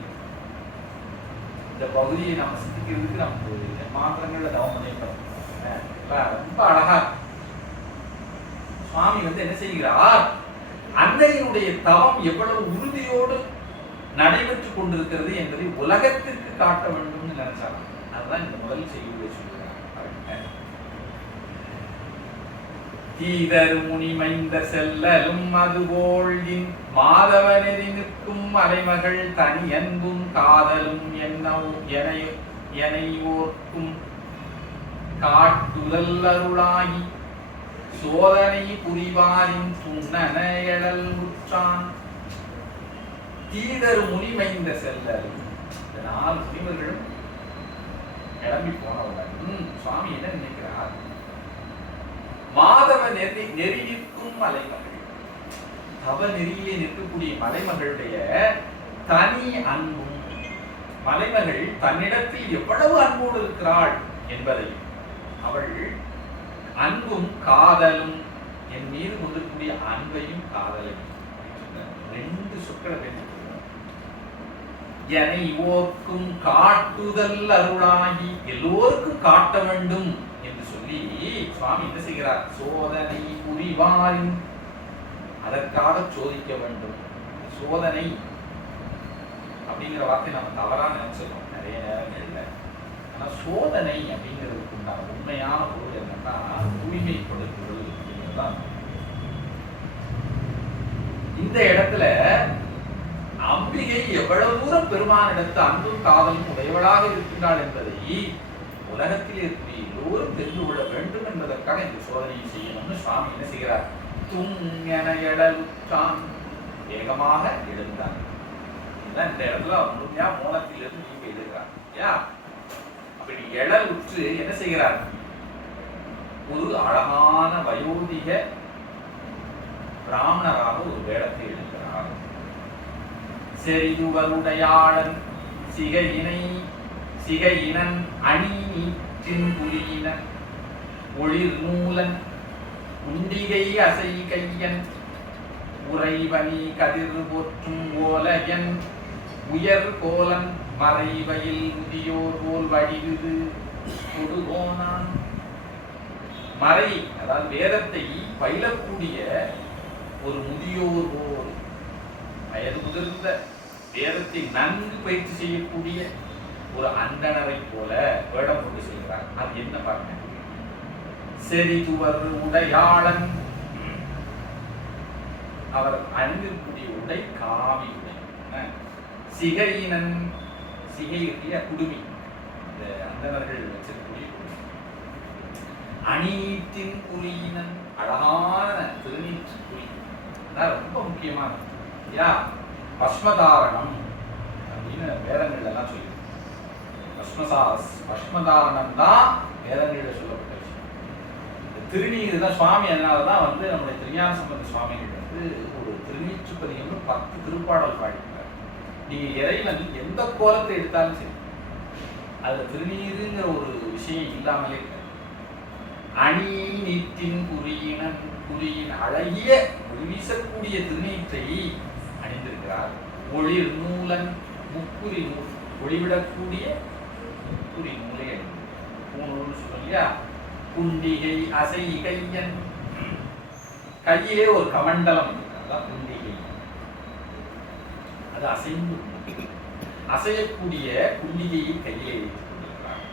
இந்த பகுதியை நம்ம சிந்திக்கிறதுக்கு நமக்கு மாத்திரங்கள்ல தவம் பண்ணிக்கிறோம். ரொம்ப அழகா சுவாமி வந்து என்ன செய்கிறார், அன்னையினுடைய தவம் எவ்வளவு உறுதியோடு நடைபெற்றுக் கொண்டிருக்கிறது என்பதை உலகத்திற்கு காட்ட வேண்டும் நினைச்சாங்க. அதுதான் இந்த முதல் செய்தியை சொல்லுகிறார். தீதர் முனிமைந்த செல்லலும் அதுபோல் மாதவனெறி நிற்கும் அலைமகள் தனி அன்பும் காதலும் எனையோர்க்கும் காட்டுதல் அருளாகி சோதனை புரிவாரின் துண்ணன எழல் முற்றான். தீதர் முனிமைந்த செல்லலும், இந்த 4 முனிவர்களும் கிளம்பி போனவுடன் சுவாமி என்ன நினைக்கிறார், மாதவ நெறி நிற்கும் மலைமகள், தவ நெறியிலே நிற்கக்கூடிய மலைமகளுடைய தனி அன்பும், மலைமகள் தன்னிடத்தில் எவ்வளவு அன்போடு இருக்கிறாள் என்பதை, அவள் அன்பும் காதலும், என் மீது கொண்டிருக்கக்கூடிய அன்பையும் காதலையும் 2 சொற்களை பேசிட்டு எனை ஓர்க்கும் காட்டுதல் அருளாகி, எல்லோருக்கும் காட்ட வேண்டும் என்று சொல்லி சுவாமி என்ன செய்கிறார், சோதனை புரிவாரின், அதற்காக சோதிக்க வேண்டும். சோதனை அப்படிங்கிற வார்த்தை நம்ம தவறா நினைச்சிருக்கோம் நிறைய நேரங்கள்ல. ஆனா சோதனை அப்படிங்கிறதுக்கு உண்டான உண்மையான பொருள் என்னன்னா தூய்மைப்படுத்துதல் அப்படிங்கிறதுதான். இந்த இடத்துல அம்பிகை எவ்வளவு தூரம் பெருமானிடத்து அன்பும் காதலும் உடையவளாக இருக்கின்றாள் என்பதை உலகத்தில் இருக்கக்கூடிய எல்லோரும் தெரிந்து கொள்ள வேண்டும் என்பதற்காக இந்த சோதனையை செய்யணும்னு சுவாமி என்ன செய்கிறார், துங்கென வேகமாக எழுந்தார். இதுதான் இந்த இடத்துல முழுமையா மோனத்திலிருந்து நீங்க எழுதுகிறார். யா அப்படி எழலுற்று என்ன செய்கிறார், ஒரு அழகான வயோதிக பிராமணராக ஒரு வேடத்தை எழுதுகிறார். செறிதுவருடையாளன் சிகையினன் அணி நீற்றின் புலியினன் ஒளிர் நூலன் உண்டிகை அசை கையன் உறைவனி கதிர் போற்றும் ஓலையன் உயர் கோலன் மறைவயில் முதியோர் போல் வடிவுது கொடுகோனான். மறை அதாவது வேதத்தை பயிலக்கூடிய ஒரு முதியோர் போல், வயது முதிர்ந்த வேதத்தை நன்கு பயிற்சி செய்யக்கூடிய ஒரு அந்தணரை போல வேடம் கொண்டு செல்கிறார். அது என்ன பாருங்க, செறிதுவர் உடையாளன், அவர் அணிந்திருக்கூடிய உடை காவி உடை. சிகையினன், சிகையுடைய குடுமி, இந்த அந்தணர்கள் வச்சிருக்கக்கூடிய குடுமி. அணீற்றின் புலியினன், அழகான திருநீற்று புலி, ரொம்ப முக்கியமானது. யா பஸ்மதாரணம் அப்படின்னு வேதங்கள் எல்லாம் சொல்லி பஸ்மதாரணம் தான் வேதங்களில் சொல்லப்பட்ட விஷயம். இந்த திருநீர் தான் சுவாமி. அதனாலதான் நம்முடைய திருஞான சம்பந்த சுவாமிகள் ஒரு திருநீற்றுப்பதிகம்னு 10 திருப்பாடல் பாடிக்கிறார். நீங்க இறைவன் எந்த கோலத்தை எடுத்தாலும் சரி அதுல திருநீருங்கிற ஒரு விஷயம் இல்லாமலே இருக்காது. அணி நீட்டின் குறியின் அழகிய ஒளி வீசக்கூடிய திருநீற்றை அணிந்திருக்கிறார். ஒளிர் நூலன் முக்குறி நூல் ஒளிவிடக்கூடிய முக்குறி நூலை பூநூல்னு சொல்றோம் இல்லையா. குண்டிகை அசை கையன் கையிலே ஒரு கமண்டலம் அதான் குண்டிகை. அது அசையக்கூடிய குண்டிகையை கையிலே வைத்துக் கொண்டிருக்கிறார்.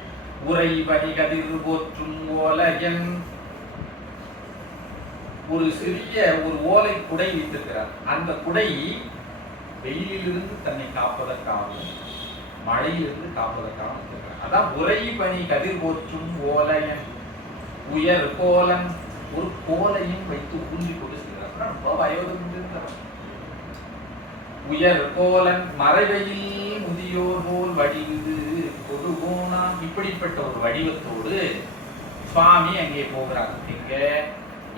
உரை பணி கதிர் போற்றும் ஓலையன் ஒரு சிறிய ஒரு ஓலை குடை வைத்திருக்கிறார். அந்த குடை வெயிலிலிருந்து தன்னை காப்பதற்காகவும் மழையிலிருந்து காப்பதற்காகவும் இருக்கிறார். அதான் உரை பணி கதிர் போற்றும் ஓலையன் உயர் கோலன் ஒரு கோலையும் வைத்து ஊன்றி கொண்டு செய்கிறார். ரொம்ப வயோதிகம் இருக்கிறார். உயர் கோலன் மறைவையில் முதியோர் போல் வடிவு கொடுகோனா இப்படிப்பட்ட ஒரு வடிவத்தோடு சுவாமி அங்கே போகிறார். எங்க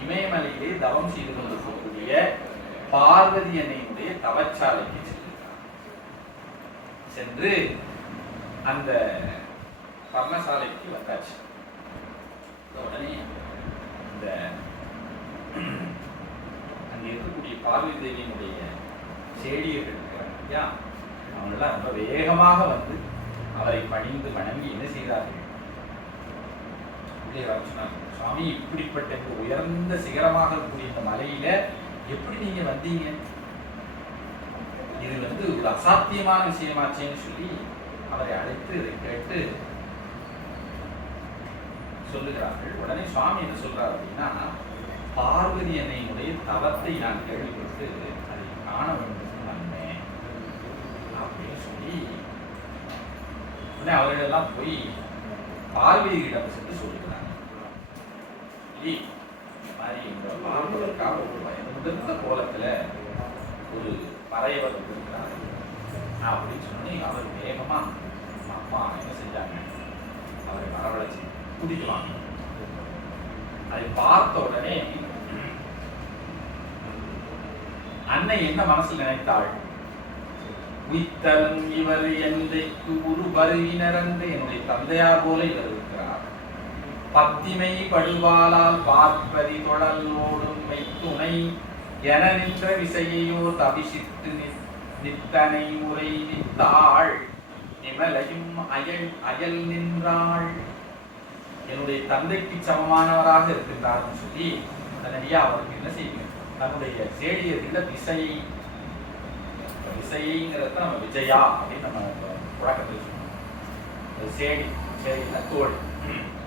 இமயமலையிலே தவம் செய்து கொண்டிருக்கக்கூடிய பார்வதி அன்னையுடைய தவச்சாலைக்கு செல்கிறார். சென்று அந்த பர்ணசாலைக்கு வந்தாச்சு. உடனே இந்த அங்கே இருக்கக்கூடிய பார்வதி தேவியினுடைய செடியர்கள் இருக்கிறாங்க. அவங்களாம் ரொம்ப வேகமாக அவரை பணிந்து வணங்கி என்ன செய்தார்கள்? சுவாமி, இப்படிப்பட்ட உயர்ந்த சிகரமாக இருக்கக்கூடிய இந்த மலையில எப்படி நீங்க வந்தீங்க? இது ஒரு அசாத்தியமான விஷயமாச்சேன்னு சொல்லி அவரை அழைத்து இதை கேட்டு சொல்லுகிறார்கள். உடனே சுவாமி என்ன சொல்றாரு அப்படின்னா, பார்வதி அன்னையினுடைய தவத்தை நான் கேள்விப்பட்டு அதை காண வேண்டும் வந்தேன் அப்படின்னு சொல்லி உடனே அவர்களெல்லாம் போய் பார்வதியிடம் சென்று சொல்லுகிறாங்க. மாதிரி இந்த பார்வதற்காக ஒரு வயது கோலத்துல ஒரு மறையவர் இருக்கிறார் அப்படின்னு சொல்லி அவர் வேகமா அம்மா என்ன செஞ்சாங்க, அவரை வரவழைச்சு குடிக்குவாங்க. அதை பார்த்த உடனே அன்னை என்ன மனசில் நினைத்தாள்? உய்த்தலும் இவர் எந்தைக்கு ஒரு பருவினரந்து என்னுடைய தந்தையார் போல இவர் இருக்கிறார். பத்திமை படுவாளால் பார்ப்பதி தொடலோடும் மைத்துணை என நின்ற விசையையோ தவிசித்து நித்தனை உரை நித்தாள். நிமலையும் அயல் நின்றாள். என்னுடைய தந்தைக்கு சமமானவராக இருக்கின்றார் சொல்லி உடனடியா அவருக்கு என்ன செய்யுங்க, தன்னுடைய சேடியர்களில் விசைங்கிறத நம்ம விஜயா அப்படின்னு நம்ம புழக்கத்தில் சொல்லுவோம். சேடியில தோல்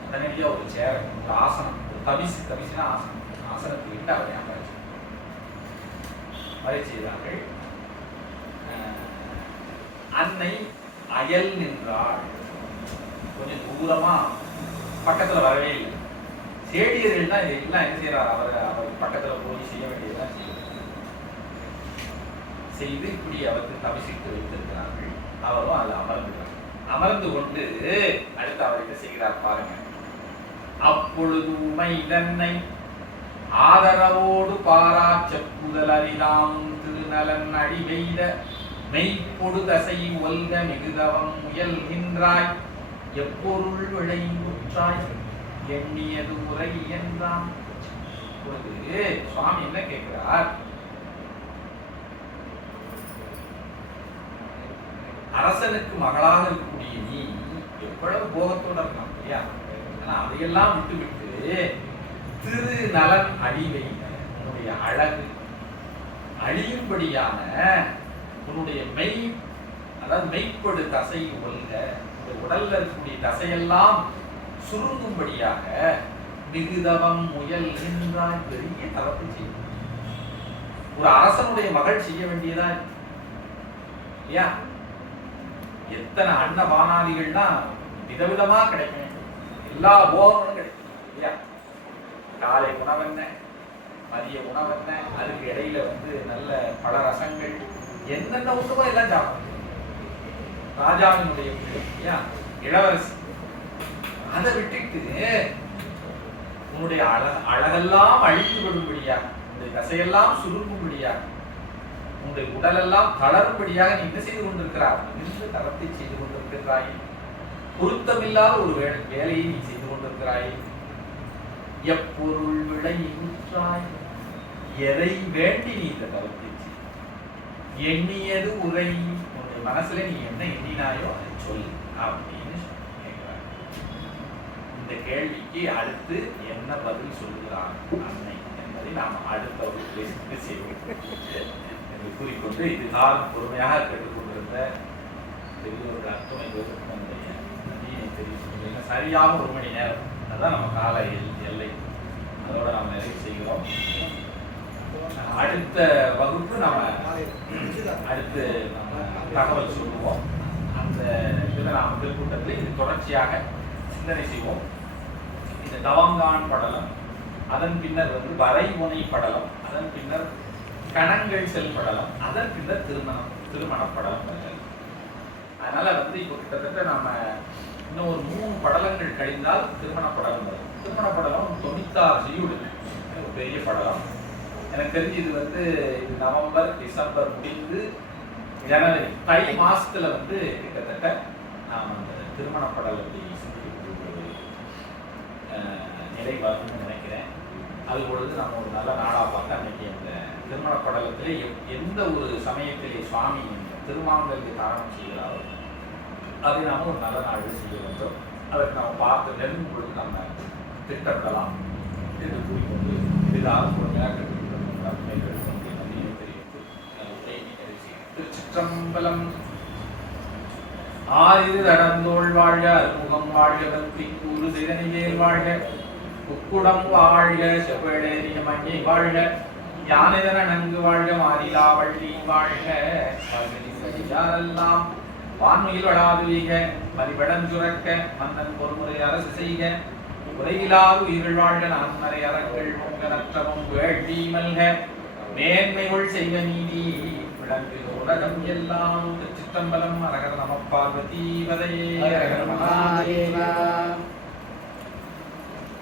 உடனடியா ஒரு சேர, ஒரு ஆசனம், ஒரு தபிசுனா ஆசனம், ஆசனத்தை விட்டு அவரை அமர செய்தார்கள். அன்னை அயல் நின்றாள். கொஞ்சம் தூரமா, பக்கத்துல வரவே இல்லை. சேடியர்கள் தான் இதெல்லாம் என்ன செய்யறாரு, அவர் பக்கத்துல போய் செய்ய வேண்டியதுதான் செய்து இப்படி அவருக்கு தவிசித்து வைத்திருக்கிறார்கள். அவரும் அதில் அமர்ந்துகிறார். அமர்ந்து கொண்டு அடுத்து அவர் என்ன செய்கிறார் பாருங்க. அப்பொழுது உமை தன்னை ஆதரவோடு பாரா செப்புதல் அறிதாம் திருநலன் அடி வெய்த மெய்ப்பொடு தசை ஒல்க மிகுதவம் முயல்கின்றாய். எப்பொருள் விளைவுற்றாய் எண்ணியது முறை என்றான். சுவாமி என்ன கேட்கிறார்? அரசனுக்கு மகளாக இருக்கக்கூடிய நீ எவ்வளவு போகத்தோட இருக்கலாம் இல்லையா? ஆனா அதையெல்லாம் விட்டு விட்டு திரு நலன் அழிவை, உன்னுடைய அழகு அழியும்படியான உன்னுடைய மெய், அதாவது மெய்ப்பொடு தசை ஒல்க, உடல்ல இருக்கக்கூடிய தசையெல்லாம் சுருங்கும்படியாக மிகுதவம் முயல் என்றால் பெரிய தவறு செய்யும். ஒரு அரசனுடைய மகள் செய்ய வேண்டியதா இல்லையா? எத்தனை அன்ன பானாதிகள்னா விதவிதமா கிடைக்கும், எல்லா போகங்களும் கிடைக்கும் இல்லையா? காலை உணவென்ன, மதிய உணவு என்ன, அதுக்கு இடையில வந்து நல்ல பல ரசங்கள் என்னென்ன உணவோ எல்லாம் சாப்பிடும். ராஜாவினுடைய இளவரசி அதை விட்டுட்டு உன்னுடைய அழகெல்லாம் அழிந்து விடும்படியா, உன்னுடைய தசையெல்லாம் சுருங்கும்படியா, உன்னுடைய உடலெல்லாம் தளரும்படியாக நீ என்ன செய்து கொண்டிருக்கிறாய்? இந்த தரத்தை செய்து கொண்டிருக்கிறாய். பொருத்தமில்லாத ஒரு வேலையை நீ செய்து கொண்டிருக்கிறாய். எப்பொருள் விளை உற்றாய், எதை வேண்டி நீ இந்த தவத்தை எண்ணியது உரை, உன்னுடைய மனசுல நீ என்ன எண்ணினாயோ அதை சொல் அப்படின்னு கேட்கிறார். இந்த கேள்விக்கு அடுத்து என்ன பதில் சொல்கிறார் அன்னை என்பதை நாம் அடுத்த வகுப்பிலே செய்வோம் என்று கூறிக்கொண்டு, இதுதான் பொறுமையாக கேட்டுக்கொண்டிருந்த பெரியவர்கள் அர்த்தம் என்பதற்கு நன்றியை தெரிவித்துக் சரியாக 1 மணி நேரம் அதுதான் நம்ம கால எல்லை. அதோட நாம் நிறைவு செய்கிறோம். அடுத்த வகுப்பு நம்ம அடுத்து நம்ம தகவல் சொல்லுவோம். அந்த இதில் நாம் திருக்கூட்டத்தில் இது தொடர்ச்சியாக சிந்தனை செய்வோம். இந்த தவங்கான் படலம், அதன் பின்னர் வந்து வரைமுனை படலம், அதன் பின்னர் கணங்கள் செல் படலம், அதன் பின்னர் திருமண படலம். அதனால வந்து இப்போ கிட்டத்தட்ட நம்ம இன்னும் ஒரு 3 படலங்கள் கழிந்தால் திருமண படலம் வரும். திருமண படலம் 96 செய்யுள், ஒரு பெரிய படலம். எனக்கு தெரிஞ்சு இது வந்து நவம்பர் டிசம்பர் முடிந்து ஜனவரி தை மாசத்துல வந்து கிட்டத்தட்ட நாம் அந்த திருமண படலத்தை நிலை வரும்னு நினைக்கிறேன். அது பொழுது நம்ம ஒரு நல்ல நாளாக பார்த்து அன்னைக்கு அந்த திருமண படலத்திலே எந்த ஒரு சமயத்திலே சுவாமி திருமாங்கல்ய தாரணம் செய்கிறாரோ அதை நாம் ஒரு நல்ல நாளில் செய்ய வேண்டும். அதற்கு நாம் பார்த்து நெருங்கும் பொழுது நம்ம திட்டமிடலாம் என்று கூறிக்கொண்டு இதாக பொறுமையாக திருச்சிற்றம்பலம். ஆறிரு தடந்தோள் வாழ்க, அறுமுகம் வாழ்க, பக்தி கூறு திறனிவேல் வாழ்க, உக்குடம் வாழ்க, செவ்வேளேறிய மஞ்சை வாழ்க, யானைதன நன்கு வாழ்க, மாறிலா வள்ளி வாழ்க, யாரெல்லாம் வான்மையில் வடாது வீக, மறிபடம் சுரக்க, மன்னன் பொறுமுறை அரசு செய்க, உரையிலாது உயிர்கள் வாழ்க, நான்மறை அறங்கள் பொங்க நற்றமும் வேள்வி மல்க, மேன்மைகள் செய்வ நீதி விளங்கு உலகம் எல்லாம். திருச்சிற்றம்பலம். அரகர நம பார்வதி பதையே.